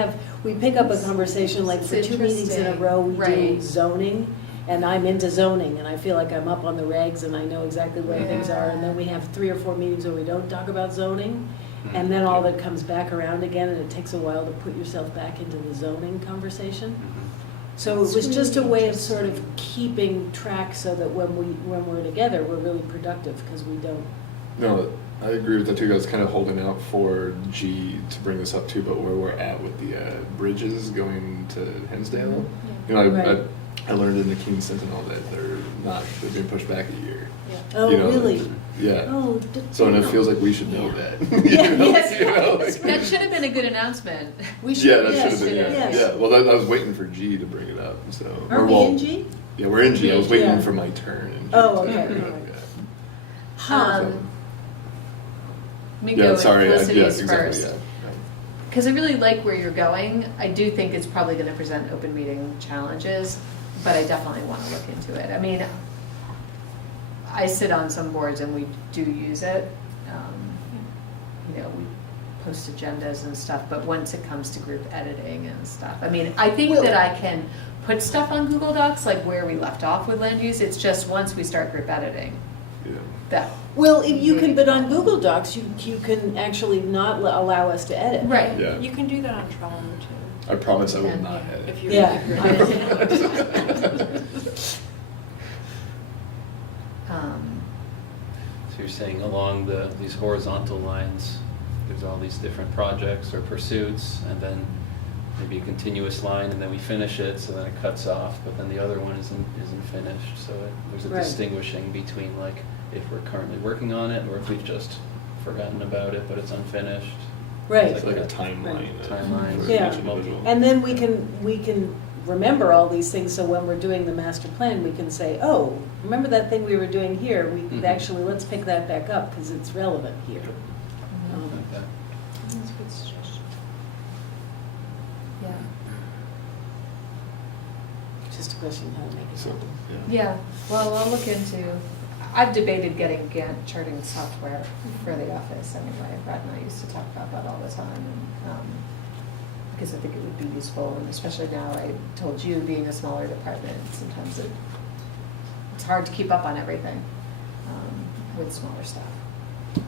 pick up a conversation, like for It's 2 meetings in a interesting. row, we do Right. zoning, and I'm into zoning, and I feel like I'm up on the regs, and I know exactly where things are, and then we have 3 or 4 meetings where we don't talk about zoning, and then all that comes back around again, and it takes a while to put yourself back into the zoning conversation. So it was just a way of sort of keeping track so that when we're together, we're really productive, because we don't. No, I agree with that too. I was kind of holding out for G to bring this up too, but where we're at with the bridges going to Hinsdale. Right. I learned in the King Sentinel that they've been pushed back a year. Oh, You know, really? Yeah. Oh. So, and it feels like we should know that. Yeah, You know, yes, you know, like- That should have been a good announcement. We should, Yeah, that yes, should have been, yes. yeah. Well, I was waiting for G to bring it up, so. Are we in G? Yeah, we're in G. I was waiting Yeah. for my turn in G. Oh, to okay, bring it up, alright. yeah. Huh. Let me Yeah, go with sorry, Felicity's exactly, first. yeah. Because I really like where you're going. I do think it's probably going to present open meeting challenges, but I definitely want to look into it. I mean, I sit on some boards and we do use it. We post agendas and stuff, but once it comes to group editing and stuff, I mean, I think that I can put stuff on Google Docs, like where we left off with land use. It's just once we start group editing, Yeah. that. Well, if you can, but on Google Docs, you can actually not allow us to edit. Right. Yeah. You can do that on Trello too. I promise I will Yeah. not edit. If you're, Yeah. if you're So you're saying along these horizontal lines, there's all these different projects or pursuits, and then maybe a continuous line, and then we finish it, so then it cuts off, but then the other one isn't finished, so there's a Right. distinguishing between like if we're currently working on it, or if we've just forgotten about it, but it's unfinished. Right. It's like a timeline. Timeline. for Yeah. each individual. And then we can remember all these things, so when we're doing the master plan, we can say, oh, remember that thing we were doing here? We Mhm. actually, let's pick that back up, because it's relevant here. Like that. That's a good suggestion. Yeah. Just a question of how to make it So, happen. yeah. Yeah, well, I'll look into, I've debated getting Gantt charting software for the office anyway. Brad and I used to talk about that all the time, and, because I think it would be useful, and especially now, I told you, being a smaller department, sometimes it's hard to keep up on everything with smaller staff, or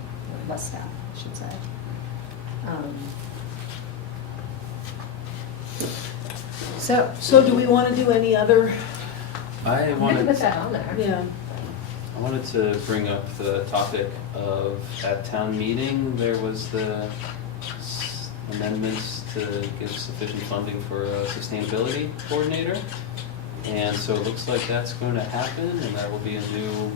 less staff, I should say. So do we want to do any other, I I'm gonna wanted, put that on there. yeah, I wanted to bring up the topic of, at town meeting, there was the amendments to give sufficient funding for a sustainability coordinator. And so it looks like that's going to happen, and that will be a new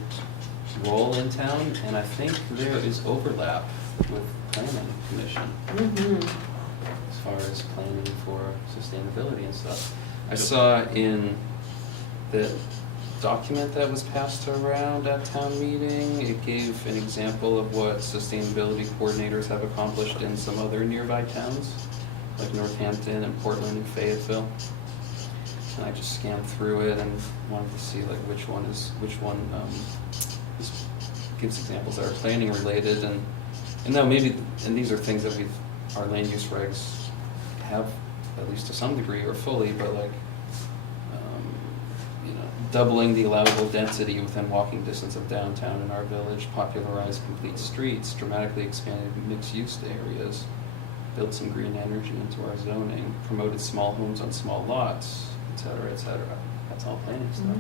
role in town. And I think there is overlap with planning commission mm-hmm, as far as planning for sustainability and stuff. I saw in the document that was passed around at town meeting, it gave an example of what sustainability coordinators have accomplished in some other nearby towns, like Northampton and Portland and Fayetteville. And I just scanned through it and wanted to see like which one gives examples that are planning related, and now maybe, and these are things that our land use regs have, at least to some degree or fully, but like, doubling the allowable density within walking distance of downtown in our village, popularized complete streets, dramatically expanded mixed-use areas, built some green energy into our zoning, promoted small homes on small lots, et cetera, et cetera. That's all planning stuff.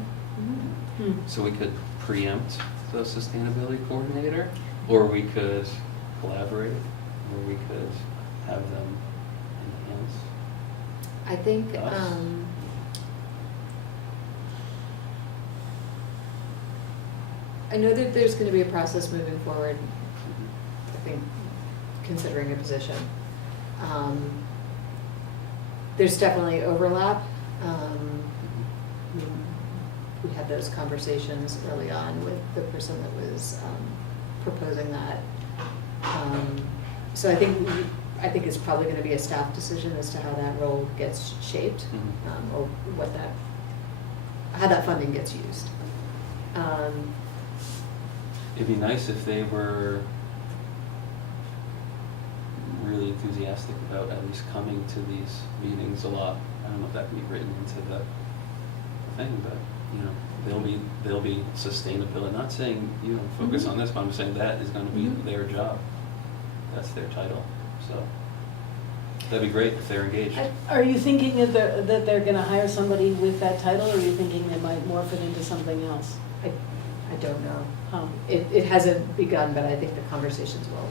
Hmm. So we could preempt the sustainability coordinator, or we could collaborate, or we could have them enhance. I think, Us? I know that there's gonna be a process moving forward, I think, considering a position. There's definitely overlap. We had those conversations early on with the person that was proposing that. So I think it's probably gonna be a staff decision as to how that role gets shaped, Mhm. or how that funding gets used. It'd be nice if they were really enthusiastic about at least coming to these meetings a lot. I don't know if that can be written into the thing, but, they'll be sustainability, not saying, focus Mhm. on this, but I'm saying that is gonna be Mhm. their job. That's their title, so that'd be great if they're engaged. Are you thinking that they're gonna hire somebody with that title, or are you thinking they might morph it into something else? I don't know. Huh. It hasn't begun, but I think the conversations will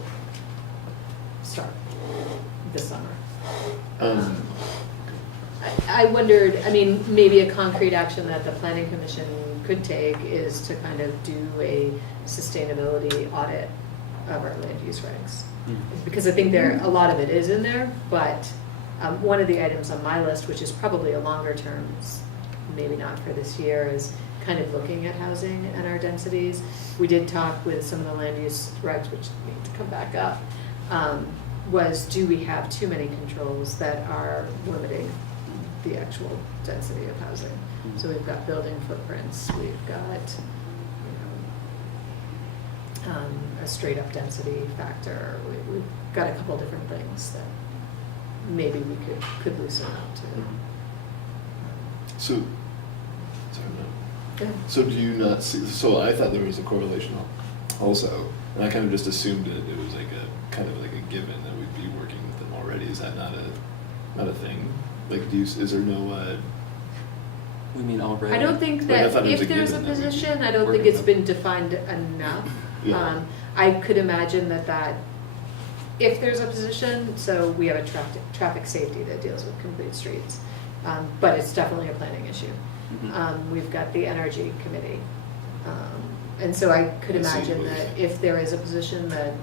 start this summer. I wondered, maybe a concrete action that the planning commission could take is to kind of do a sustainability audit of our land use regs. Because I think a lot of it is in there, but one of the items on my list, which is probably a longer term, maybe not for this year, is kind of looking at housing and our densities. We did talk with some of the land use regs, which need to come back up, was do we have too many controls that are limiting the actual density of housing? So we've got building footprints, we've got, a straight up density factor. We've got a couple different things that maybe we could loosen up to. So, sorry, no. Yeah. So do you not see, so I thought there was a correlation also, and I kind of just assumed it was like a, kind of like a given that we'd be working with them already. Is that not a thing? Like, is there no, We mean already? I don't think Like, I that thought it was if a there's a given that we position, I don't work think with it's them. been defined enough. Yeah. I could imagine that if there's a position, so we have a traffic safety that deals with complete streets. But it's definitely a planning issue. Mhm. We've got the energy committee. And so I could I see imagine what you're that saying. if there is a position, that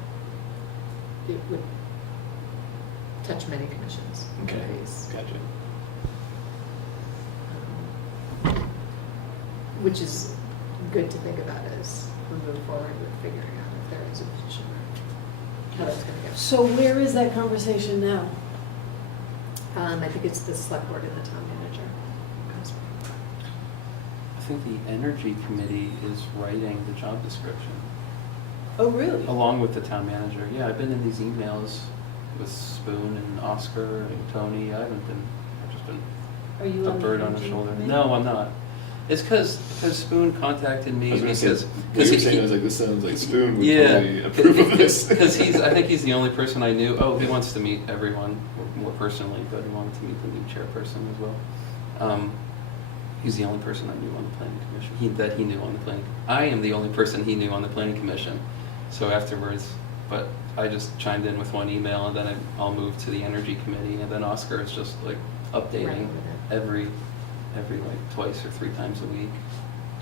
it would touch many commissions. and Okay, committees. gotcha. Which is good to think about as we move forward with figuring out if there is a position or how that's gonna go. So where is that conversation now? I think it's the select board and the town manager. I think the energy committee is writing the job description, Oh, really? along with the town manager. Yeah, I've been in these emails with Spoon and Oscar and Tony. I've just been Are you a on the bird on the energy shoulder. committee? No, I'm not. It's because Spoon contacted me I was gonna say, because what you were saying, I was like, this sounds like Spoon would yeah, totally approve of this. because I think he's the only person I knew. Oh, he wants to meet everyone more personally, but he wanted to meet the new chairperson as well. He's the only person I knew on the planning commission. That he knew on the planning. I am the only person he knew on the planning commission. So afterwards, but I just chimed in with one email, and then I'll move to the energy committee, and then Oscar is just like updating Right with it. every like twice or 3 times a week,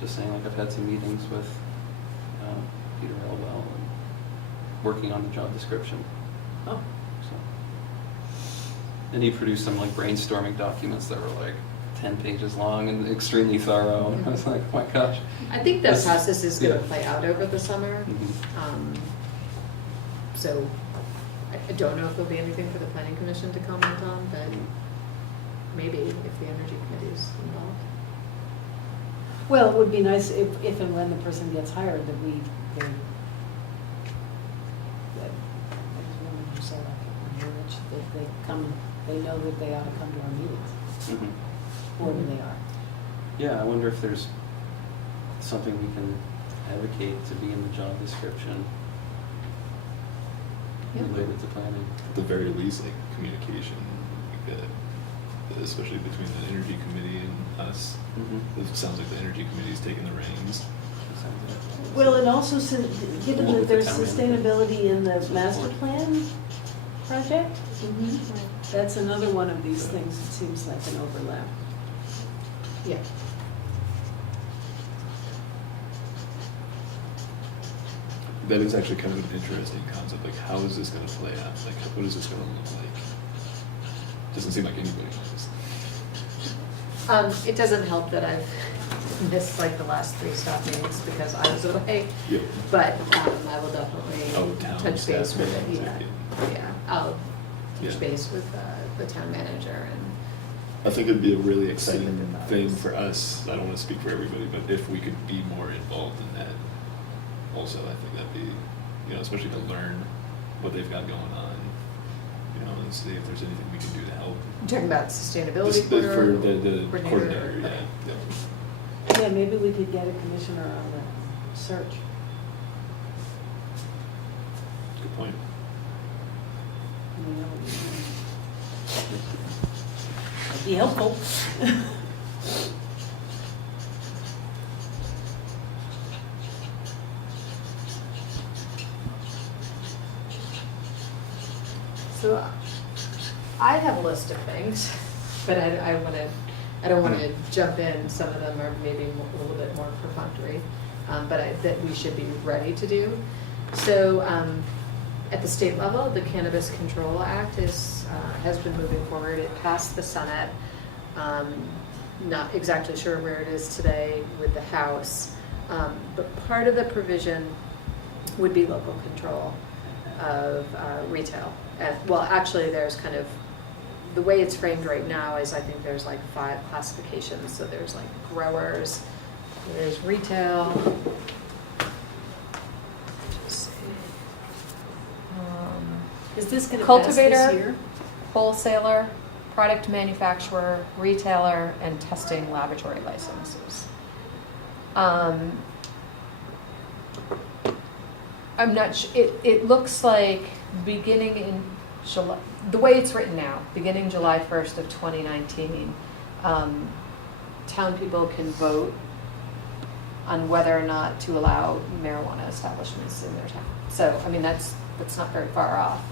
just saying like I've had some meetings with Peter Elwell and working on the job description. Oh, So. And he produced some like brainstorming documents that were like 10 pages long and extremely thorough. And I was like, oh my gosh. I think that This- process is gonna yeah. play out over the summer. Mhm. So I don't know if there'll be anything for the planning commission to comment on, but maybe if the energy committee is involved. well, it would be nice if and when the person gets hired that that I just remember you said that they come, they know that they ought to come to our meetings, Mhm. whoever they are. Yeah, I wonder if there's something we can advocate to be in the job description Yeah. related to planning. At the very least, like communication, like, especially between the energy committee and us. Mhm. It sounds like the energy committee is taking the reins. Well, and also, given What that with the there's town manager? sustainability in the master plan project, that's another one of these things that seems like an overlap. Yeah. That is actually kind of an interesting concept. Like, how is this going to play out? Like, what is this going to look like? Doesn't seem like anybody knows. It doesn't help that I've missed like the last 3 staff meetings because I was away. Yeah. But I will definitely Oh, town touch staff base with it, meetings, yeah. okay. Yeah, I'll touch Yeah. base with the town manager and, I think it'd be a really See what exciting the thought thing is. for us. I don't want to speak for everybody, but if we could be more involved in that, also, I think that'd be, especially to learn what they've got going on, and see if there's anything we can do to help. I'm talking about Just sustainability for coordinator. the coordinator, yeah. Okay. Yeah. Yeah, maybe we could get a commissioner on the search. Good point. You know, that'd be helpful. So I have a list of things, but I don't want to jump in. Some of them are maybe a little bit more perfunctory, but that we should be ready to do. So at the state level, the Cannabis Control Act has been moving forward. It passed the Senate. Not exactly sure where it is today with the House, but part of the provision would be local control of retail. Well, actually, there's kind of, the way it's framed right now is I think there's like 5 classifications. So there's like growers, there's retail. Let's see. Is this gonna pass Cultivator, this year? wholesaler, product manufacturer, retailer, and testing laboratory licenses. I'm not sure, it looks like beginning in July, the way it's written now, beginning July 1st of 2019, town people can vote on whether or not to allow marijuana establishments in their town. So, I mean, that's not very far off.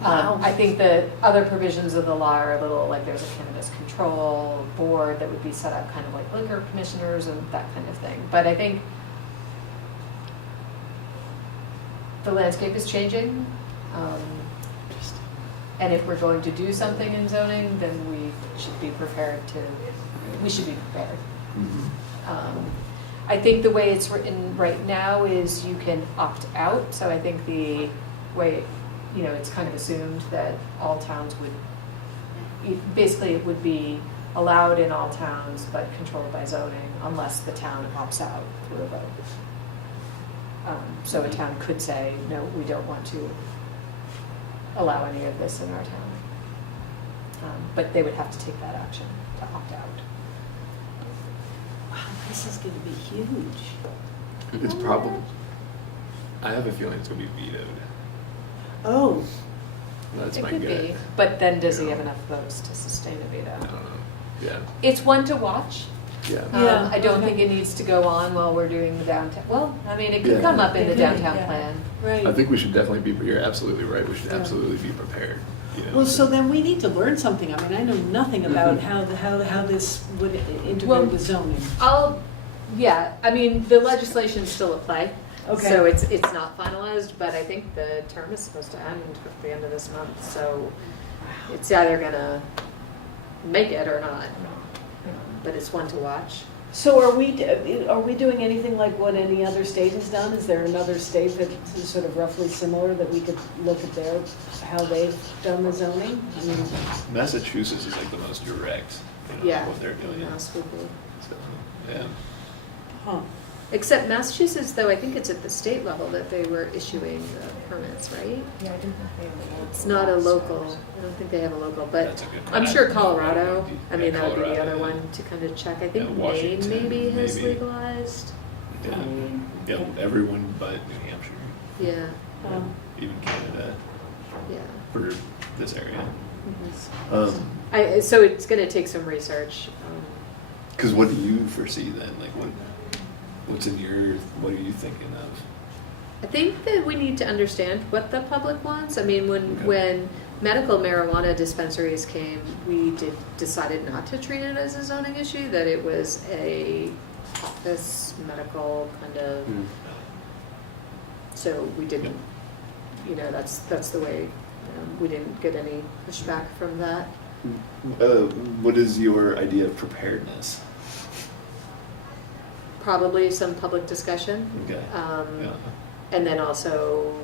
Wow. I think the other provisions of the law are a little, like there's a cannabis control board that would be set up kind of like liquor commissioners and that kind of thing. But I think the landscape is changing. And if we're going to do something in zoning, then we should be prepared. I think the way it's written right now is you can opt out. So I think the way, it's kind of assumed that all towns would, basically it would be allowed in all towns but controlled by zoning unless the town opts out through a vote. So a town could say, no, we don't want to allow any of this in our town. But they would have to take that action to opt out. Wow, this is gonna be huge. It's probably, I have a feeling it's gonna be vetoed. Oh, That's It my could gut. be, but then does he have enough votes to sustain a veto? I don't know. Yeah. It's one to watch. Yeah. Yeah, I don't okay. think it needs to go on while we're doing the downtown, well, I mean, it could Yeah. come up in the It could, downtown yeah. plan. right. I think we should definitely be, you're absolutely right, we should Yeah. absolutely be prepared, Well, so then we need to learn something. I mean, I know nothing about Mhm. how this would Well, integrate with zoning. I mean, the legislation's still at play. Okay. So it's not finalized, but I think the term is supposed to end at the end of this month, so it's either gonna make it or not. But it's one to watch. So are we doing anything like what any other state has done? Is there another state that is sort of roughly similar that we could look at how they've done the zoning? I mean, Massachusetts is like the most direct, Yeah. what they're doing. Mass would be. So, yeah. huh. Except Massachusetts, though, I think it's at the state level that they were issuing the permits, right? Yeah, I didn't think they had a local. It's not a law, so local, I was- I don't think they have a local, but That's a good I'm point. sure Colorado, I mean, Yeah, that would be the Colorado, other yeah. one to kind of check. I Yeah, think Maine Washington, maybe has maybe. legalized. Yeah. Yeah, everyone but New Hampshire, Yeah, even Canada, yeah. for this area. Mhm. So it's gonna take some research. Because what do you foresee then? Like, what are you thinking of? I think that we need to understand what the public wants. I mean, Okay. when medical marijuana dispensaries came, we decided not to treat it as a zoning issue, that it was a office medical kind of, so we didn't, that's the way, we didn't get any pushback from that. What is your idea of preparedness? Probably some public discussion. Okay. Yeah. And then also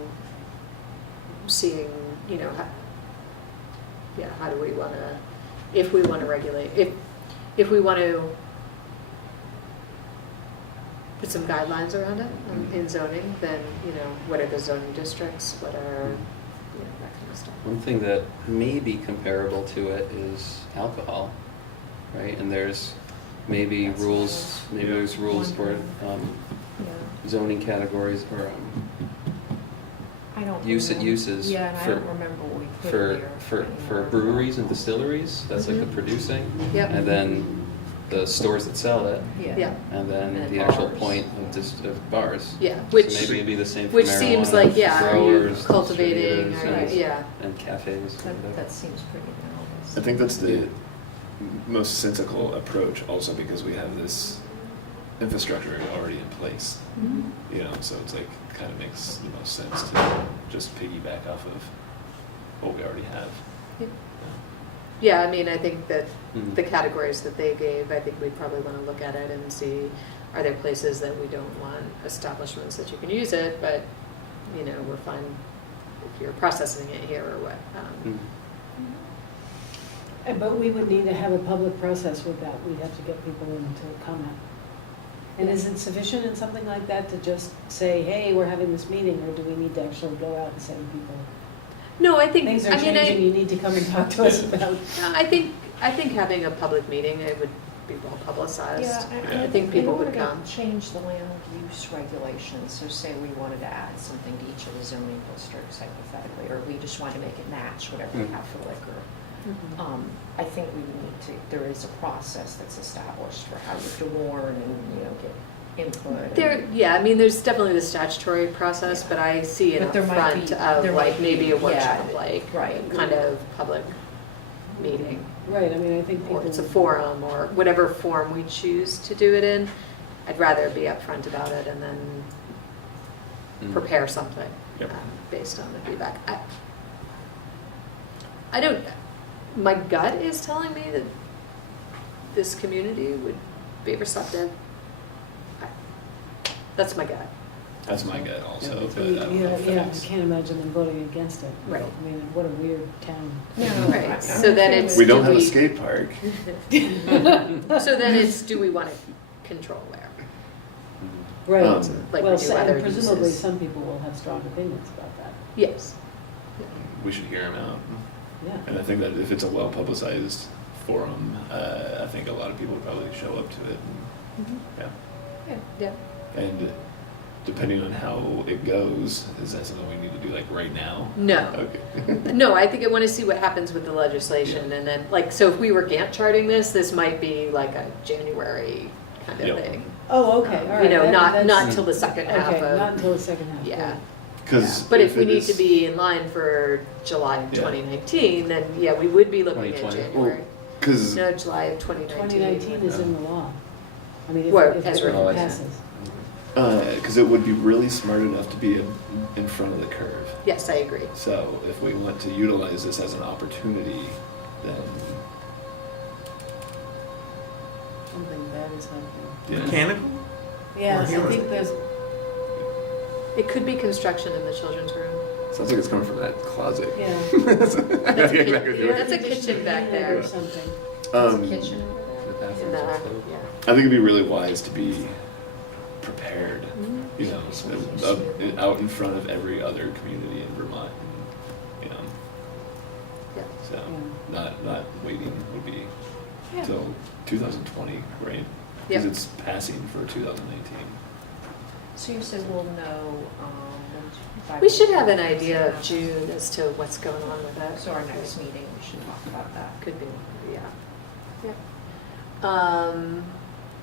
seeing, how do we want to, if we want to regulate, if we want to put some guidelines around it in zoning, then, what are the zoning districts, what are, that kind of stuff. One thing that may be comparable to it is alcohol, right? And there's maybe rules for zoning categories or I don't. uses Yeah, and I for don't remember what we put for here. for breweries and distilleries. That's like the producing, Yep. and then the stores that sell it, Yeah, and then And the actual bars. point of bars. yeah, So which, maybe it'd be the same for which seems marijuana, like, are you growers, cultivating, distributors, yeah. and cafes. That seems pretty analogous. I think that's the most sensical approach also because we have this infrastructure already in place. So it's like kind of makes the most sense to just piggyback off of what we already have. Yeah, I mean, I think that Mhm. the categories that they gave, I think we probably want to look at it and see, are there places that we don't want establishments that you can use it, but, we're fine if you're processing it here or what. Mhm. But we would need to have a public process with that. We'd have to get people in to comment. And is it sufficient in something like that to just say, hey, we're having this meeting, or do we need to actually go out and say to people, No, I think, things are I mean, changing, you need to come and talk to us about? I think having a public meeting, it would be well publicized. Yeah, I think people would In come. order to change the land use regulations, so say we wanted to add something to each of the zoning districts hypothetically, or we just want to make it match whatever we have for liquor. Mhm. I think we need to, there is a process that's established for how you have to warn and, get input. I mean, there's definitely the statutory process, but I see it But up there might front be- of there like might maybe a be- workshop, yeah, like right. kind of public meeting. Right, I mean, I think people. Or it's a forum, or whatever form we choose to do it in. I'd rather be upfront about it and then Mm. prepare something Yep. based on the feedback. I don't, my gut is telling me that this community would be receptive. That's my gut. That's my gut also, Yeah, but I don't know if Yeah, I that's- can't imagine them voting against it. Right. I mean, what a weird town. Right, I'm so then okay it's. We do don't have a skate park. So then it's, do we want to control where? Right, like well, we do other and presumably uses. some people will have strong opinions about that, Yes. We should hear them out. yeah. And I think that if it's a well-publicized forum, I think a lot of people would probably show up to it. And, yeah. Yeah. And depending on how it goes, is that something we need to do like right now? No. Okay. No, I think I want to see what happens with the legislation, and then, like, so if we were Gantt charting this might be like a January kind of Yep. thing. Oh, okay, all right. You know, that- not that's- till the second half Okay, not of, until the second half. yeah. right. Because But if we need to be in line for July of Yeah. 2019, then, yeah, we would be looking at 2020. January. because No, July of 2019. 2019 is in the law. I mean, Well, if as it written. passes. it would be really smart enough to be in front of the curve. Yes, I agree. So if we want to utilize this as an opportunity, then Something bad is happening. yeah. Mechanical? Yes, I Or think there's, It could be construction in the children's room. Sounds like it's coming from that closet. yeah. That's a Exactly kitchen. right. That's a kitchen back there. Or something. Kitchen. The In bathrooms the, are closed. yeah. I think it'd be really wise to be prepared, you know, out in front of every other community in Vermont, you know. Yeah. So Yeah. not waiting would be Yeah. till 2020, right? Yep. Because it's passing for 2019. So you said we'll know, by We should have an week. idea of June as to what's going on with that. So our next meeting, we should talk about that. Could be, yeah.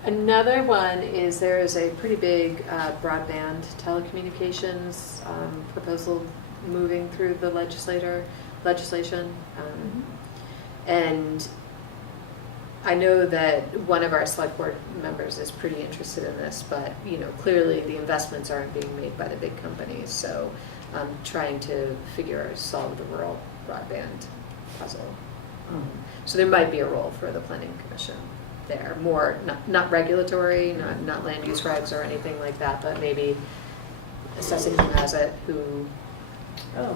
Another one is there is a pretty big broadband telecommunications proposal moving through the legislation. And I know that one of our select board members is pretty interested in this, but, you know, clearly the investments aren't being made by the big companies, so I'm trying to solve the rural broadband puzzle. So there might be a role for the planning commission there, more, not regulatory, not land use regs or anything like that, but maybe assessing who has it, who, Oh,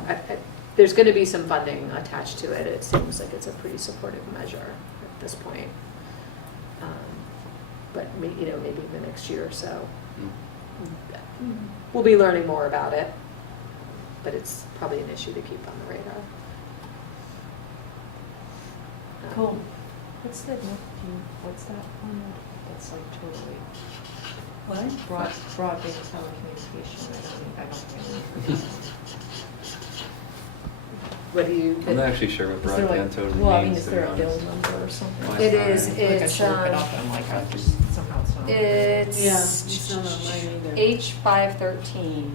there's gonna be some funding attached to it. It seems like it's a pretty supportive measure at this point. But you know, maybe the next year or so. We'll be learning more about it, but it's probably an issue to keep on the radar. cool. What's that one? That's like totally What? broadband telecommunication, I don't think. What do you? I'm not actually sure what Is there like, broadband totally well, I mean, means, is to there be a bill honest. number or something? Why It not? is, Like I it's, should look it up, and I'm like, I just, somehow it's not. It's. Yeah, it's not on mine either. H513.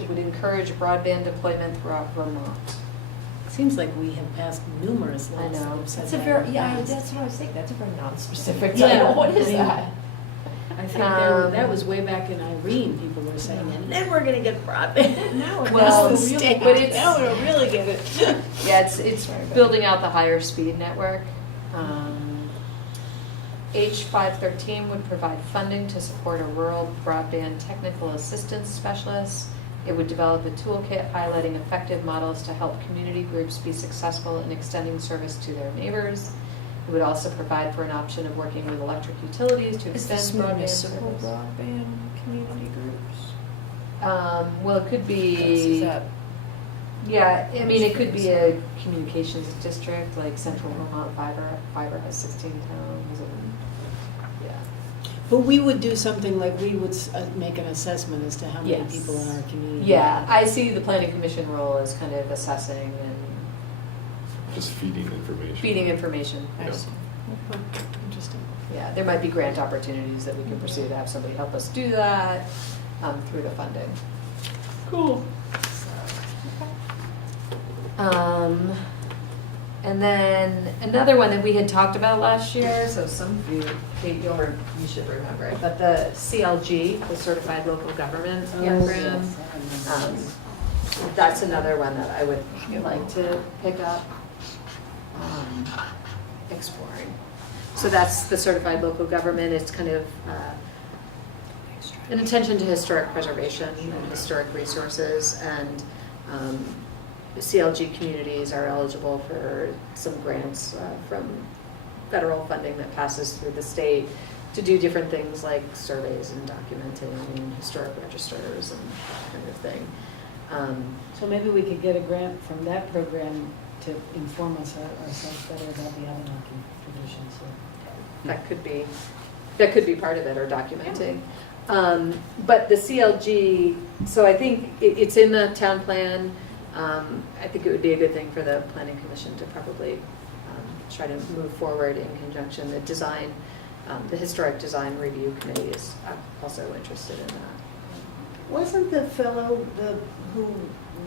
It would encourage broadband deployment throughout Vermont. Seems like we have passed numerous I laws that know. have said That's a that very, in the yeah, past. that's what I was thinking, that's a very non-specific Yeah, title, what I is mean, that? I think that was way back in Irene, people were saying, and then we're gonna get broadband. Now we're Well, gonna it's- really but it's- Now we'll really get it. Yeah, it's Very good. building out the higher speed network. H513 would provide funding to support a rural broadband technical assistance specialist. It would develop a toolkit highlighting effective models to help community groups be successful in extending service to their neighbors. It would also provide for an option of working with electric utilities to Is extend this broadband municipal service. broadband community groups? Well, it could Is be, that, yeah, I mean, it could be a communications district, like Central Vermont Fiber has 16 towns, and, yeah. But we would do something like, we would make an assessment as to how many Yes. people in our community. Yeah, I see the planning commission role as kind of assessing and Just feeding information. feeding information. Yeah. Interesting. Yeah, there might be grant opportunities that we can pursue to have somebody help us do that through the funding. Cool. And then another one that we had talked about last year, so some of you, Kate, you should remember it, but the CLG, the Certified Local Government Oh, Program. yes, I remember this. That's another one that I would like to pick up, exploring. So that's the Certified Local Government. It's kind of an attention to historic preservation and historic resources, and CLG communities are eligible for some grants from federal funding that passes through the state to do different things like surveys and documenting and historic registers and that kind of thing. So maybe we could get a grant from that program to inform ourselves better about the Abenaki tradition, so. That could be part of it, or documenting. But the CLG, so I think it's in the town plan. I think it would be a good thing for the planning commission to probably try to move forward in conjunction. The historic design review committee is also interested in that. Wasn't the fellow who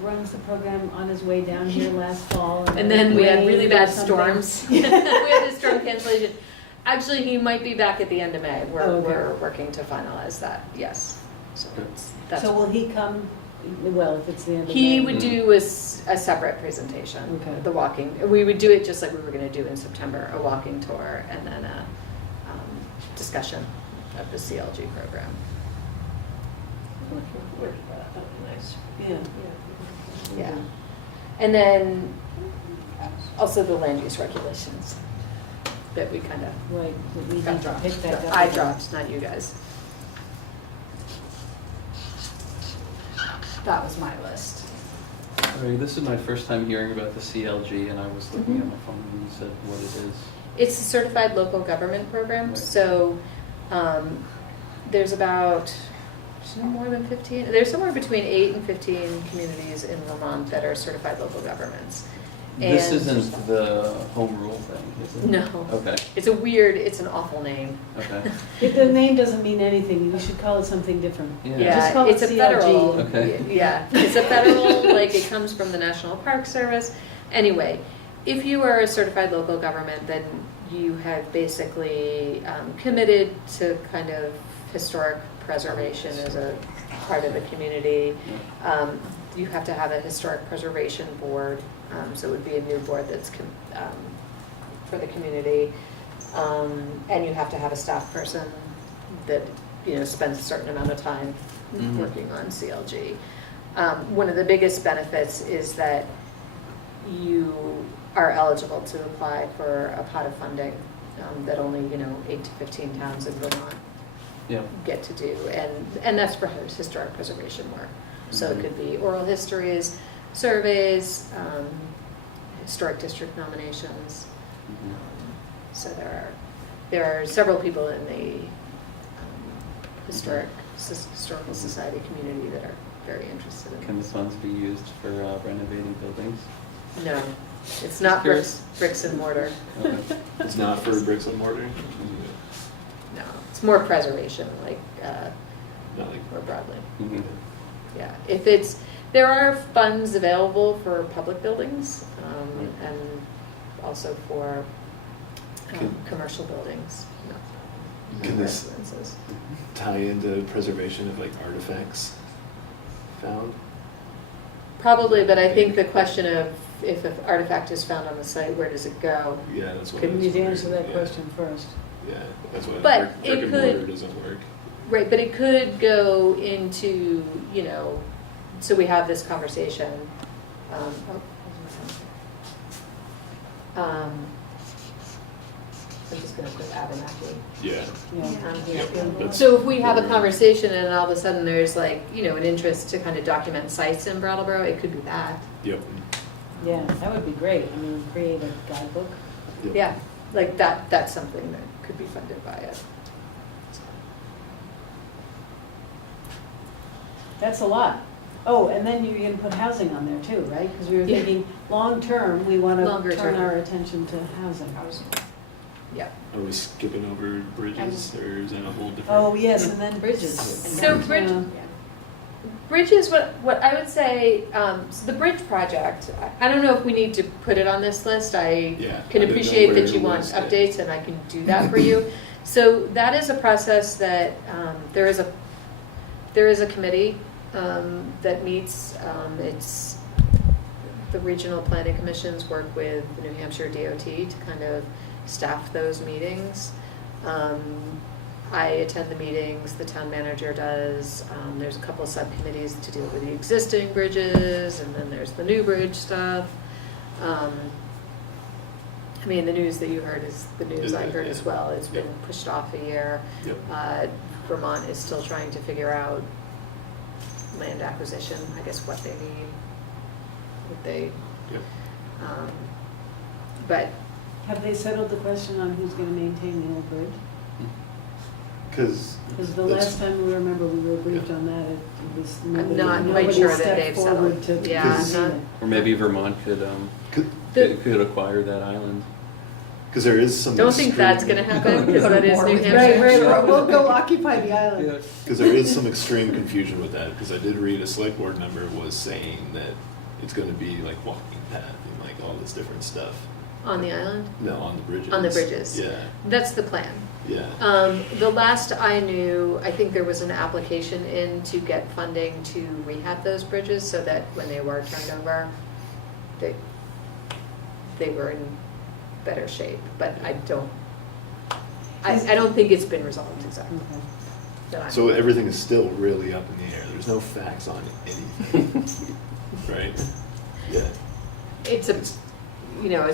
runs the program on his way down here last fall? And then we had rain really or bad something? storms. We had a storm cancellation. Actually, he might be back at the end of May. Oh, okay. We're working to finalize that, yes. So that's So will he come, well, if it's the end of May? He would do a separate presentation, Okay. the walking. We would do it just like we were going to do in September, a walking tour and then a discussion of the CLG program. Nice. Yeah. Yeah. And then also the land use regulations that we kind of Right, but we got need to dropped. pick that up. I again. dropped, not you guys. That was my list. All right, this is my first time hearing about the CLG, and I was looking Mhm. at my phone when you said what it is. It's a certified local government program, Right. so there's about no more than 15, there's somewhere between 8 and 15 communities in Vermont that are certified local governments. This And- isn't the home rule thing, is it? No. Okay, It's an awful name. okay. If the name doesn't mean anything, we should call it something different. Yeah. Yeah, call it it's a CLG. federal. Okay. Yeah, it's a federal, like it comes from the National Park Service. Anyway, if you are a certified local government, then you have basically committed to kind of historic preservation as a part of the community. You have to have a historic preservation board, so it would be a new board that's for the community. And you have to have a staff person that, spends a certain amount of time Mhm. working on CLG. One of the biggest benefits is that you are eligible to apply for a pot of funding that only, 8 to 15 towns in Vermont Yeah. get to do, and that's for historic preservation work. So it Mhm. could be oral histories, surveys, historic district nominations. Mhm. So there are several people in the historical society community that are very interested in Can the this. funds be used for renovating buildings? No, it's not Curious. bricks and mortar. Okay. It's not for bricks and mortar? No, it's more preservation, like Not like, more broadly. Mhm. Yeah, there are funds available for public buildings, and also for commercial buildings, not Can this residences. tie into preservation of like artifacts found? Probably, but I think the question of if an artifact is found on the site, where does it go? Yeah, that's what. Could I was we wondering. answer that Yeah. question first? Yeah, that's what. But brick it and could- mortar doesn't work. Right, but it could go into, so we have this conversation. I'm just gonna put Abenaki Yeah. Yeah. on here. That's- So if we have a conversation and all of a sudden there's like, an interest to kind of document sites in Brattleboro, it could be that. Yep. Yeah, that would be great. I mean, create a guidebook. Yep. Yeah, like that's something that could be funded by it. That's a lot. Oh, and then you're gonna put housing on there too, right? Because we were Yeah. thinking, long-term, we wanna Longer turn term. our attention to housing. Yeah. Are we skipping over bridges, or is that a whole different? Oh, yes, and then bridges. So bridges, what I would say, so the bridge project, I don't know if we need to put it on this list. Yeah, I I can didn't know appreciate where that you to want list it. updates, and I can do that for you. So that is a process that, there is a committee that meets. It's the regional planning commissions work with the New Hampshire DOT to kind of staff those meetings. I attend the meetings, the town manager does. There's a couple of subcommittees to deal with the existing bridges, and then there's the new bridge stuff. I mean, the news that you heard is the news I heard as well. It's been pushed off a year. Yep. Vermont is still trying to figure out land acquisition, I guess what they need, what they, Yep. but Have they settled the question on who's gonna maintain the old bridge? Because Because the last time we remember we were briefed on that, it was nobody. not quite nobody sure that stepped they've forward settled. to Yeah, maintain not- it. Or maybe Vermont could, could acquire that island. Because there is some. don't think that's gonna happen, because that is New Right, Hampshire. right, we'll go occupy the island. Because there is some extreme confusion with that, because I did read a select board member was saying that it's gonna be like walking path and like all this different stuff. On the island? No, on the bridges. On the bridges. Yeah, That's the plan. yeah. The last I knew, I think there was an application in to get funding to rehab those bridges so that when they were turned over, they were in better shape, but I don't think it's been resolved exactly. Okay. that I'm- So everything is still really up in the air. There's no facts on anything, right? Yeah. It's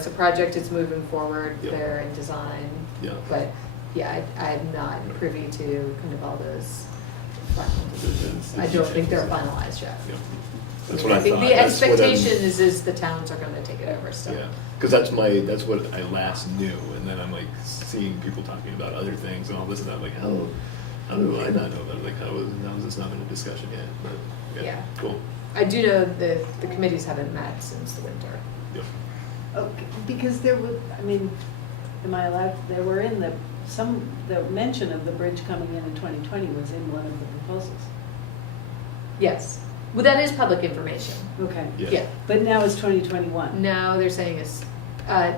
a project, it's moving forward, Yep. they're in design, Yeah. but yeah, I'm not privy to kind of all those final decisions. I don't think they're finalized yet. Yeah. That's what I think thought. the That's what I'm- expectation is the towns are gonna take it over still. Yeah, because that's what I last knew, and then I'm like seeing people talking about other things and all this and that, like how do I not know about it? Like how is this not in a discussion yet? But Yeah. Cool. I do know the committees haven't met since the winter. Yep. Okay, because there was, I mean, am I allowed, there were in the mention of the bridge coming in 2020 was in one of the proposals. Yes, well, that is public information. Okay. Yeah. But now it's 2021. No, they're saying it's, A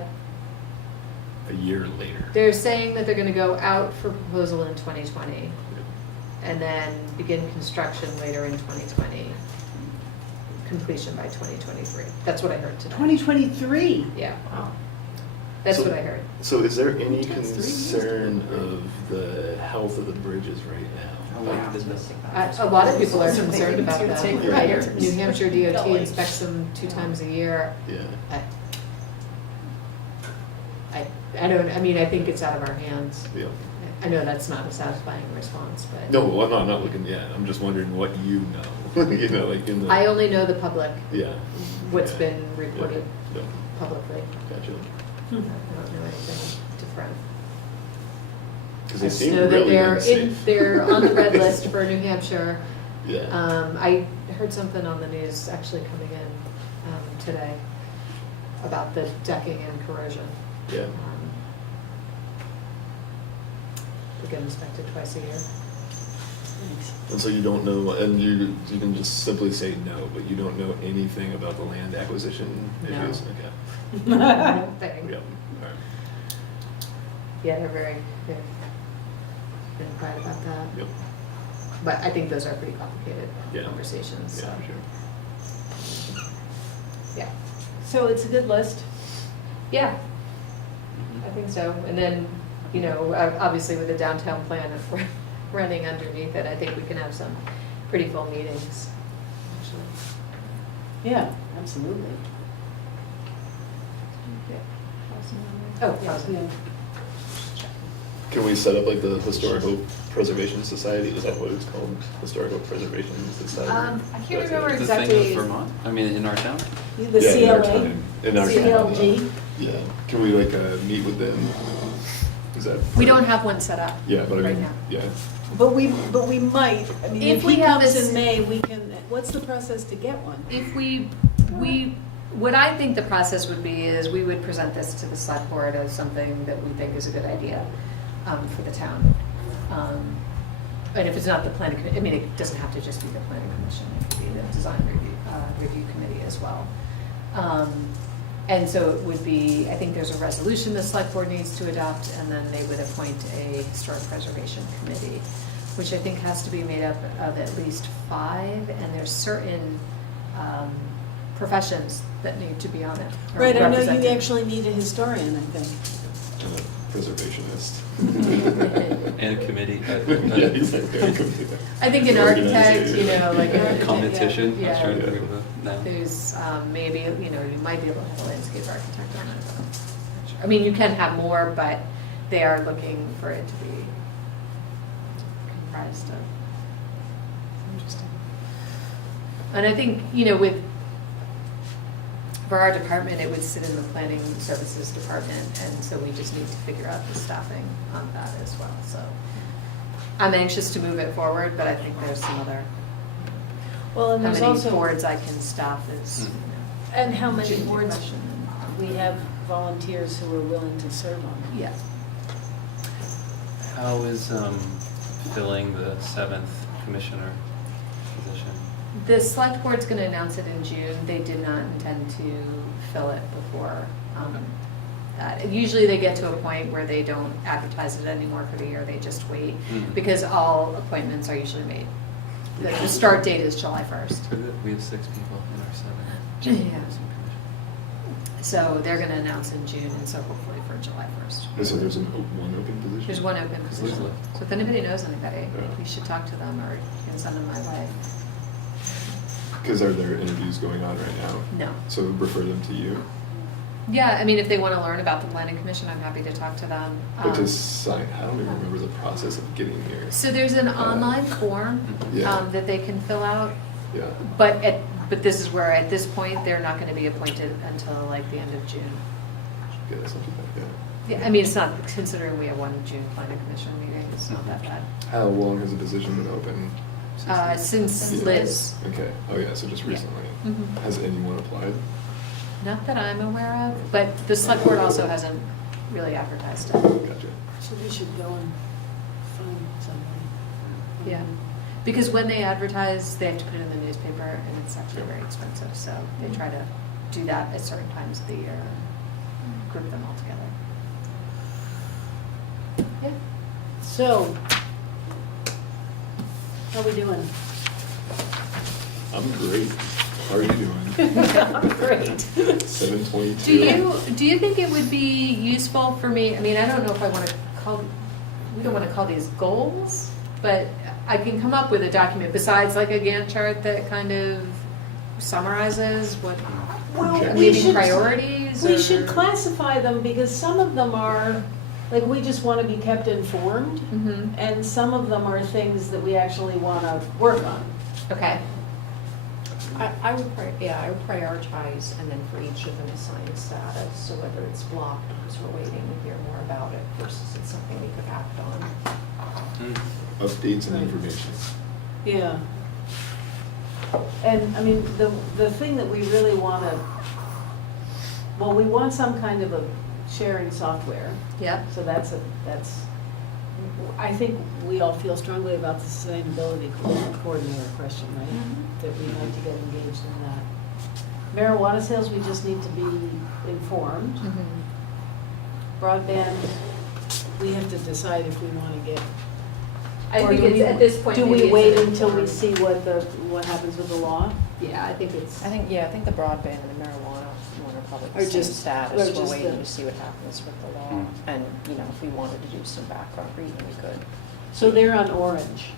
year later. they're saying that they're gonna go out for proposal in 2020 and then begin construction later in 2020, completion by 2023. That's what I heard today. 2023. Yeah, that's So- what I heard. So is there any That's 3 years concern of the health of the bridges right now? A lot of people are So maybe concerned it's about gonna that. take Right. years. New Hampshire DOT inspects them 2 times a year. Yeah. I mean, I think it's out of our hands. Yeah. I know that's not a satisfying response, but. No, well, I'm not looking yet. I'm just wondering what you know. You know, like in the. I only know the public, Yeah. what's Yeah. been reported Yeah. publicly. Gotcha. I don't know anything different. Because I they just seem know that really they're unsafe. they're on the red list for New Hampshire. Yeah. I heard something on the news actually coming in today about the decking and corrosion. Yeah. They get inspected twice a year. And so you don't know, and you can just simply say no, but you don't know anything about the land acquisition No. issues? Okay. Thing. Yeah, all right. Yeah, they're been quiet about that. Yep. But I think those are pretty complicated Yeah. conversations, so, Yeah, sure. yeah. So it's a good list. Yeah, I think so. And then, obviously with the downtown plan, if we're running underneath it, I think we can have some pretty full meetings, actually. Yeah, absolutely. Oh, housing. Yeah. Can we set up like the Historical Preservation Society? Is that what it's called? Historical Preservation Society? I can't remember The exactly. thing with Vermont, I mean, in our town? The Yeah, in our CLA. time. In our time, CLG. Yeah. Can we like meet with them? Is that? We don't have one set up. Yeah, but I right mean, now. yeah. But we might, I mean, If if we he have comes this- in May, we can, what's the process to get one? If we what I think the process would be is we would present this to the select board as something that we think is a good idea for the town. And if it's not the planning, I mean, it doesn't have to just be the planning commission, it could be the design review committee as well. And so it would be, I think there's a resolution the select board needs to adopt, and then they would appoint a historic preservation committee, which I think has to be made up of at least 5, and there's certain professions that need to be on it. Or Right, I know you represented. actually need a historian, I think. I'm a preservationist. And a committee. Yeah, he's like very complete. I think an architect, you know, like an architect, Competition, I was yeah. trying to think of it now. There's maybe, you know, you might be able to have a landscape architect on it. but I'm not sure. I mean, you can have more, but they are looking for it to be comprised of. Interesting. And I think, you know, for our department, it would sit in the planning services department, and so we just need to figure out the staffing on that as well, so. I'm anxious to move it forward, but I think there's some other, Well, and how there's many also, boards I can staff is, you know. and how many Junior boards question. we have volunteers who are willing to serve on it. Yeah. How is filling the 7th commissioner position? The select board's gonna announce it in June. They did not intend to fill it before that. Usually they get to a point where they don't advertise it anymore for the year, they just wait, Mhm. because all appointments are usually made. The start date is July 1st. We have 6 people in our 7th. Yeah. So they're gonna announce in June, and so hopefully for July 1st. So there's one open position? There's one open position. Lovely. So if anybody knows anybody, Yeah. you should talk to them, or you can send them my way. Because are there interviews going on right now? No. So refer them to you? Yeah, I mean, if they want to learn about the planning commission, I'm happy to talk to them. But to sign, I don't even remember the process of getting here. So there's an online form Yeah. that they can fill out, Yeah. but this is where, at this point, they're not going to be appointed until like the end of June. Yeah, something like that. Yeah, I mean, it's not, considering we have one June planning commission meeting, it's not that bad. How long has the position been open? Since Yeah. Liz. Okay. Oh yeah, so just Yeah. recently. Mhm. Has anyone applied? Not that I'm aware of, but the select board also hasn't really advertised it. Gotcha. So we should go and find somebody. Yeah, because when they advertise, they have to put it in the newspaper, and it's actually very expensive, so they try to do that at certain times of the year, and group them all together. Yeah. So, how we doing? I'm great. How are you doing? I'm great. 7:22. Do you think it would be useful for me, I mean, I don't know if I want to call, we don't want to call these goals, but I can come up with a document besides like a Gantt chart that kind of summarizes what, Well, Okay. we maybe should, priorities? we or- should classify them because some of them are, like, we just want to be kept informed. Mhm. And some of them are things that we actually want to work on. Okay. I would prioritize, and then for each of them assign status, so whether it's blocked because we're waiting to hear more about it versus it's something we could act on. Updates and Right. information. Yeah. And, I mean, the thing that we really want to, well, we want some kind of a sharing software. Yep. So that's, I think we all feel strongly about the sustainability coordinator question, right? That we'd like to get engaged in that. Marijuana sales, we just need to be informed. Mhm. Broadband, we have to decide if we want to get. I or think do it's, we- at this point. Do maybe we it's wait an until we informed- see what happens with the law? Yeah, I think it's. I think the broadband and the marijuana one are probably Or the same just- status. or We're just waiting the- to see what happens with the law. And, if we wanted to do some background reading, we could. So they're on orange.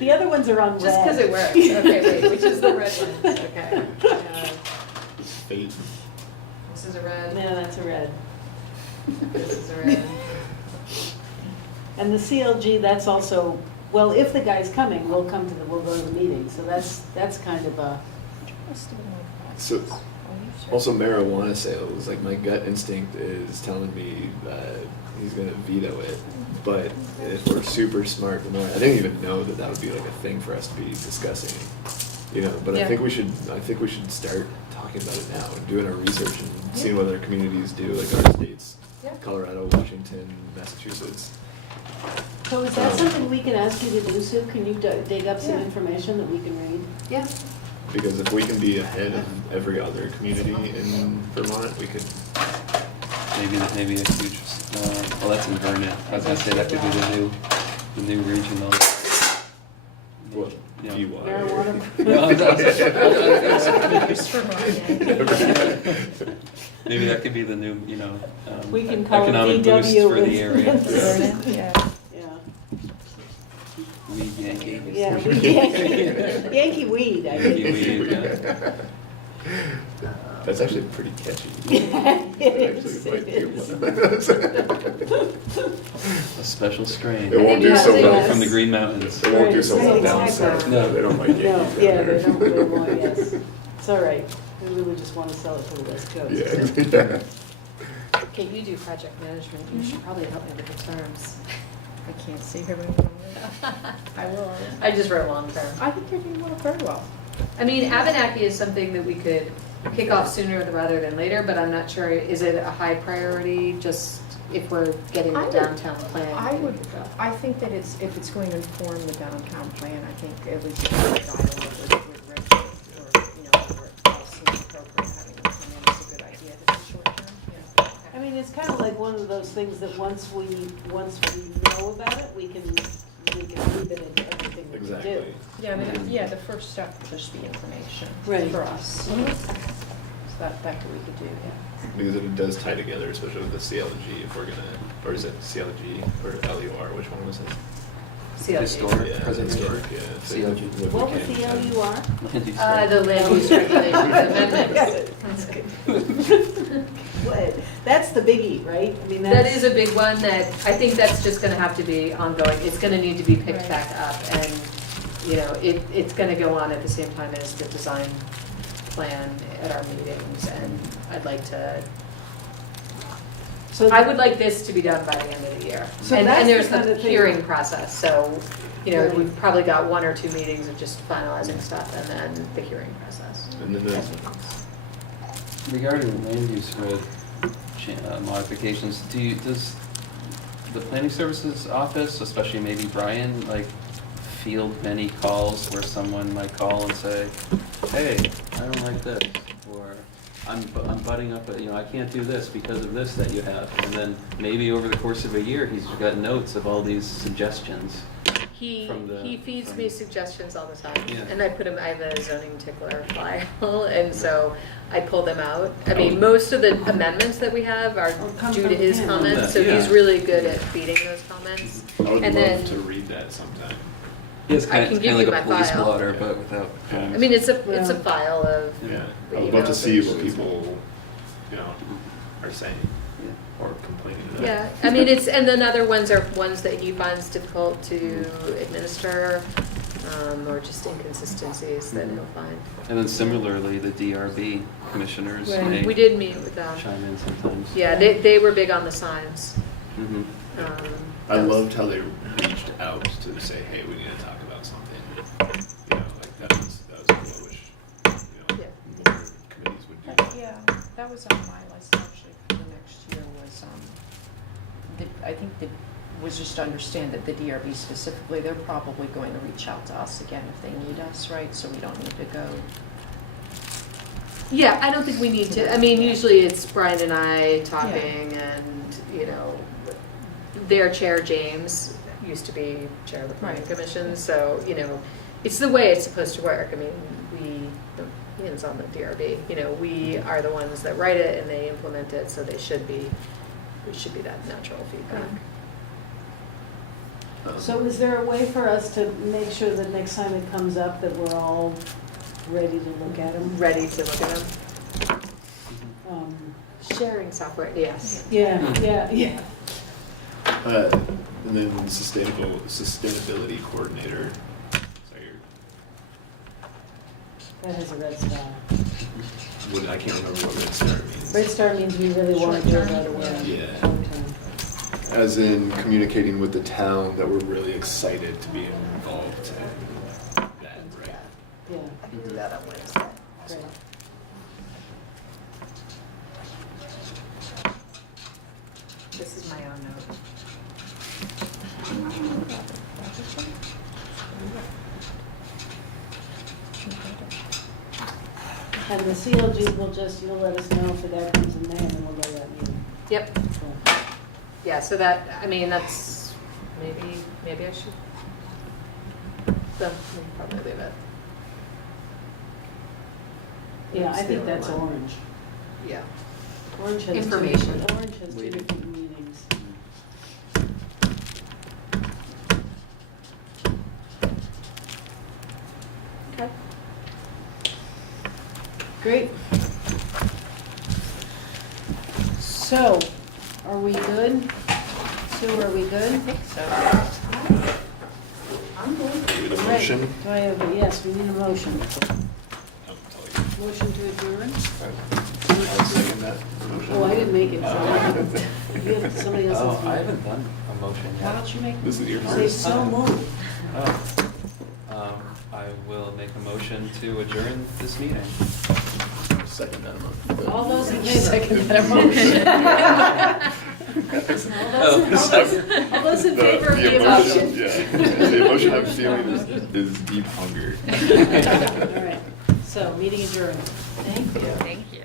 The other ones are on red. Just because it works. Okay, wait, which is the red one? Okay. It's fate. This is a red. Yeah, that's a red. This is a red. And the CLG, that's also, well, if the guy's coming, we'll go to the meeting, so that's kind of a, So, also marijuana sales, like my gut instinct is telling me that he's gonna veto it. But if we're super smart, I didn't even know that would be like a thing for us to be discussing. You know, but Yeah. I think we should start talking about it now and doing our research and seeing what other communities do, like other states, Yeah. Colorado, Washington, Massachusetts. So is that something we can ask you to do, Sue? Can you dig up some Yeah. information that we can read? Yeah. Because if we can be ahead of every other community in Vermont, we could. Maybe a huge, well, that's in Vermont. I was gonna say that could be the new regional. What? Yeah. DUI. Marijuana. No, Vermont, Maybe that could be the new, We can call it economic boost DW for the area. Vermont, yeah. Yeah, Weed Yankee. yeah, Yankee weed, I think. Yankee weed, yeah. That's actually pretty catchy. It is, Actually, it is. A special strain. It won't do so well. From the Green Mountains. It won't do so well Right, down exactly. south. No. They don't like Yankees. No, down yeah, there. they don't really want, yes. It's all right. We really just want to sell it to the West Coast. Yeah. Okay, you do project management, you should probably help me with the terms. I can't see her anymore. I will. I just wrote long term. I think you're doing well, very well. I mean, Abenaki is something that we could kick off sooner rather than later, but I'm not sure, is it a high priority, just if we're getting I the would- downtown plan? I would, I think that if it's going to inform the downtown plan, I think at least a dialogue with Rick, or, whether it all seems appropriate, having them come in is a good idea, this is short term, yeah. I mean, it's kind of like one of those things that once we know about it, we can weave it into everything that we do. Exactly. Yeah, I mean, yeah, the first step would just be information Right. for us. Mhm. So that we could do, yeah. Because it does tie together, especially with the CLG, if we're gonna, or is it CLG or LUR, which one was it? CLG. Historic Yeah, preservation. historic, yeah. if they- CLG. if we What was can, the then- LUR? Land use The land use regulations amendments. That's good. What? That's the biggie, right? I mean, that's. That is a big one that, I think that's just gonna have to be ongoing, it's gonna need to be picked Right. back up, and, it's gonna go on at the same time as the design plan at our meetings, and I'd like to, So I would like this to be done by the end of the year. So And that's and there's the kind the of thing- hearing process, so, Right. we've probably got 1 or 2 meetings of just finalizing stuff, and then the hearing process. And then the, Regarding land use modifications, does the planning services office, especially maybe Brian, field many calls where someone might call and say, hey, I don't like this, or I'm butting up, I can't do this because of this that you have, and then maybe over the course of a year, he's got notes of all these suggestions. He feeds me suggestions all the time, Yeah. and I have a zoning tickler file, and so I pull them out. I Oh. mean, most of the amendments that we have are come due from to his him. comments, so Yeah. he's really good at feeding those comments. I would And love then- to read that sometime. Yeah, it's I kind can of give like you a my police file. blotter, but without. Yeah. I mean, it's a Yeah. file of, Yeah, I You would love know, to see what there's- people, are saying Yeah. or complaining about. yeah, I mean, and then other ones are ones that he finds difficult to administer, or just inconsistencies that he'll find. And then similarly, the DRB commissioners may We did meet with them. chime in sometimes. Yeah, they were big on the signs. Mhm. I That was- loved how they reached out to say, hey, we need to talk about something. That was cool. I wish, Yeah. more committees would do that. Yeah, that was on my list actually for the next year was, I think that was just to understand that the DRB specifically, they're probably going to reach out to us again if they need us, right? So we don't need to go. Yeah, I don't think we need to, I mean, usually it's Brian and I talking and, their chair, James, used to be chair of the planning Right. commission, so, it's the way it's supposed to work. I mean, Ian's on the DRB, we are the ones that write it and they implement it, so we should be that natural feedback. So is there a way for us to make sure that next time it comes up that we're all ready to look at them? Ready to look at them. Sharing software, yes. Yeah, yeah. And then sustainability coordinator. Sorry, That has a red star. I can't remember what Red Star means. Red star means we really want to do it right away. Yeah. Short term. As in communicating with the town that we're really excited to be involved in that, right? Yeah, I can do that on Wednesday. great. This is my own note. And the CLG will just, you'll let us know if that comes in May, and then we'll go to that meeting. Yep, Cool. yeah, so that, I mean, that's, maybe I should, so, we'll probably leave it. Yeah, I It's the think only that's one. orange. Yeah. Orange has two Information. different, orange has two Waiting. different meanings. Okay. Great. So, are we good? Sue, are we good? Do the Right. motion. Do I have, yes, we need a motion. I'll tell you. Motion to adjourn? I'll second that motion. Oh, I didn't make it, so Oh. you have somebody else. Oh, I haven't done a motion Why yet. don't you make, This is your say first so time. moved? Oh. I will make a motion to adjourn this meeting. Second that motion. All those in favor? Second that motion. All those in favor of the emotion, emotion? yeah. The emotion I'm feeling is deep hunger. All right, so meeting adjourned. Thank you. Thank you.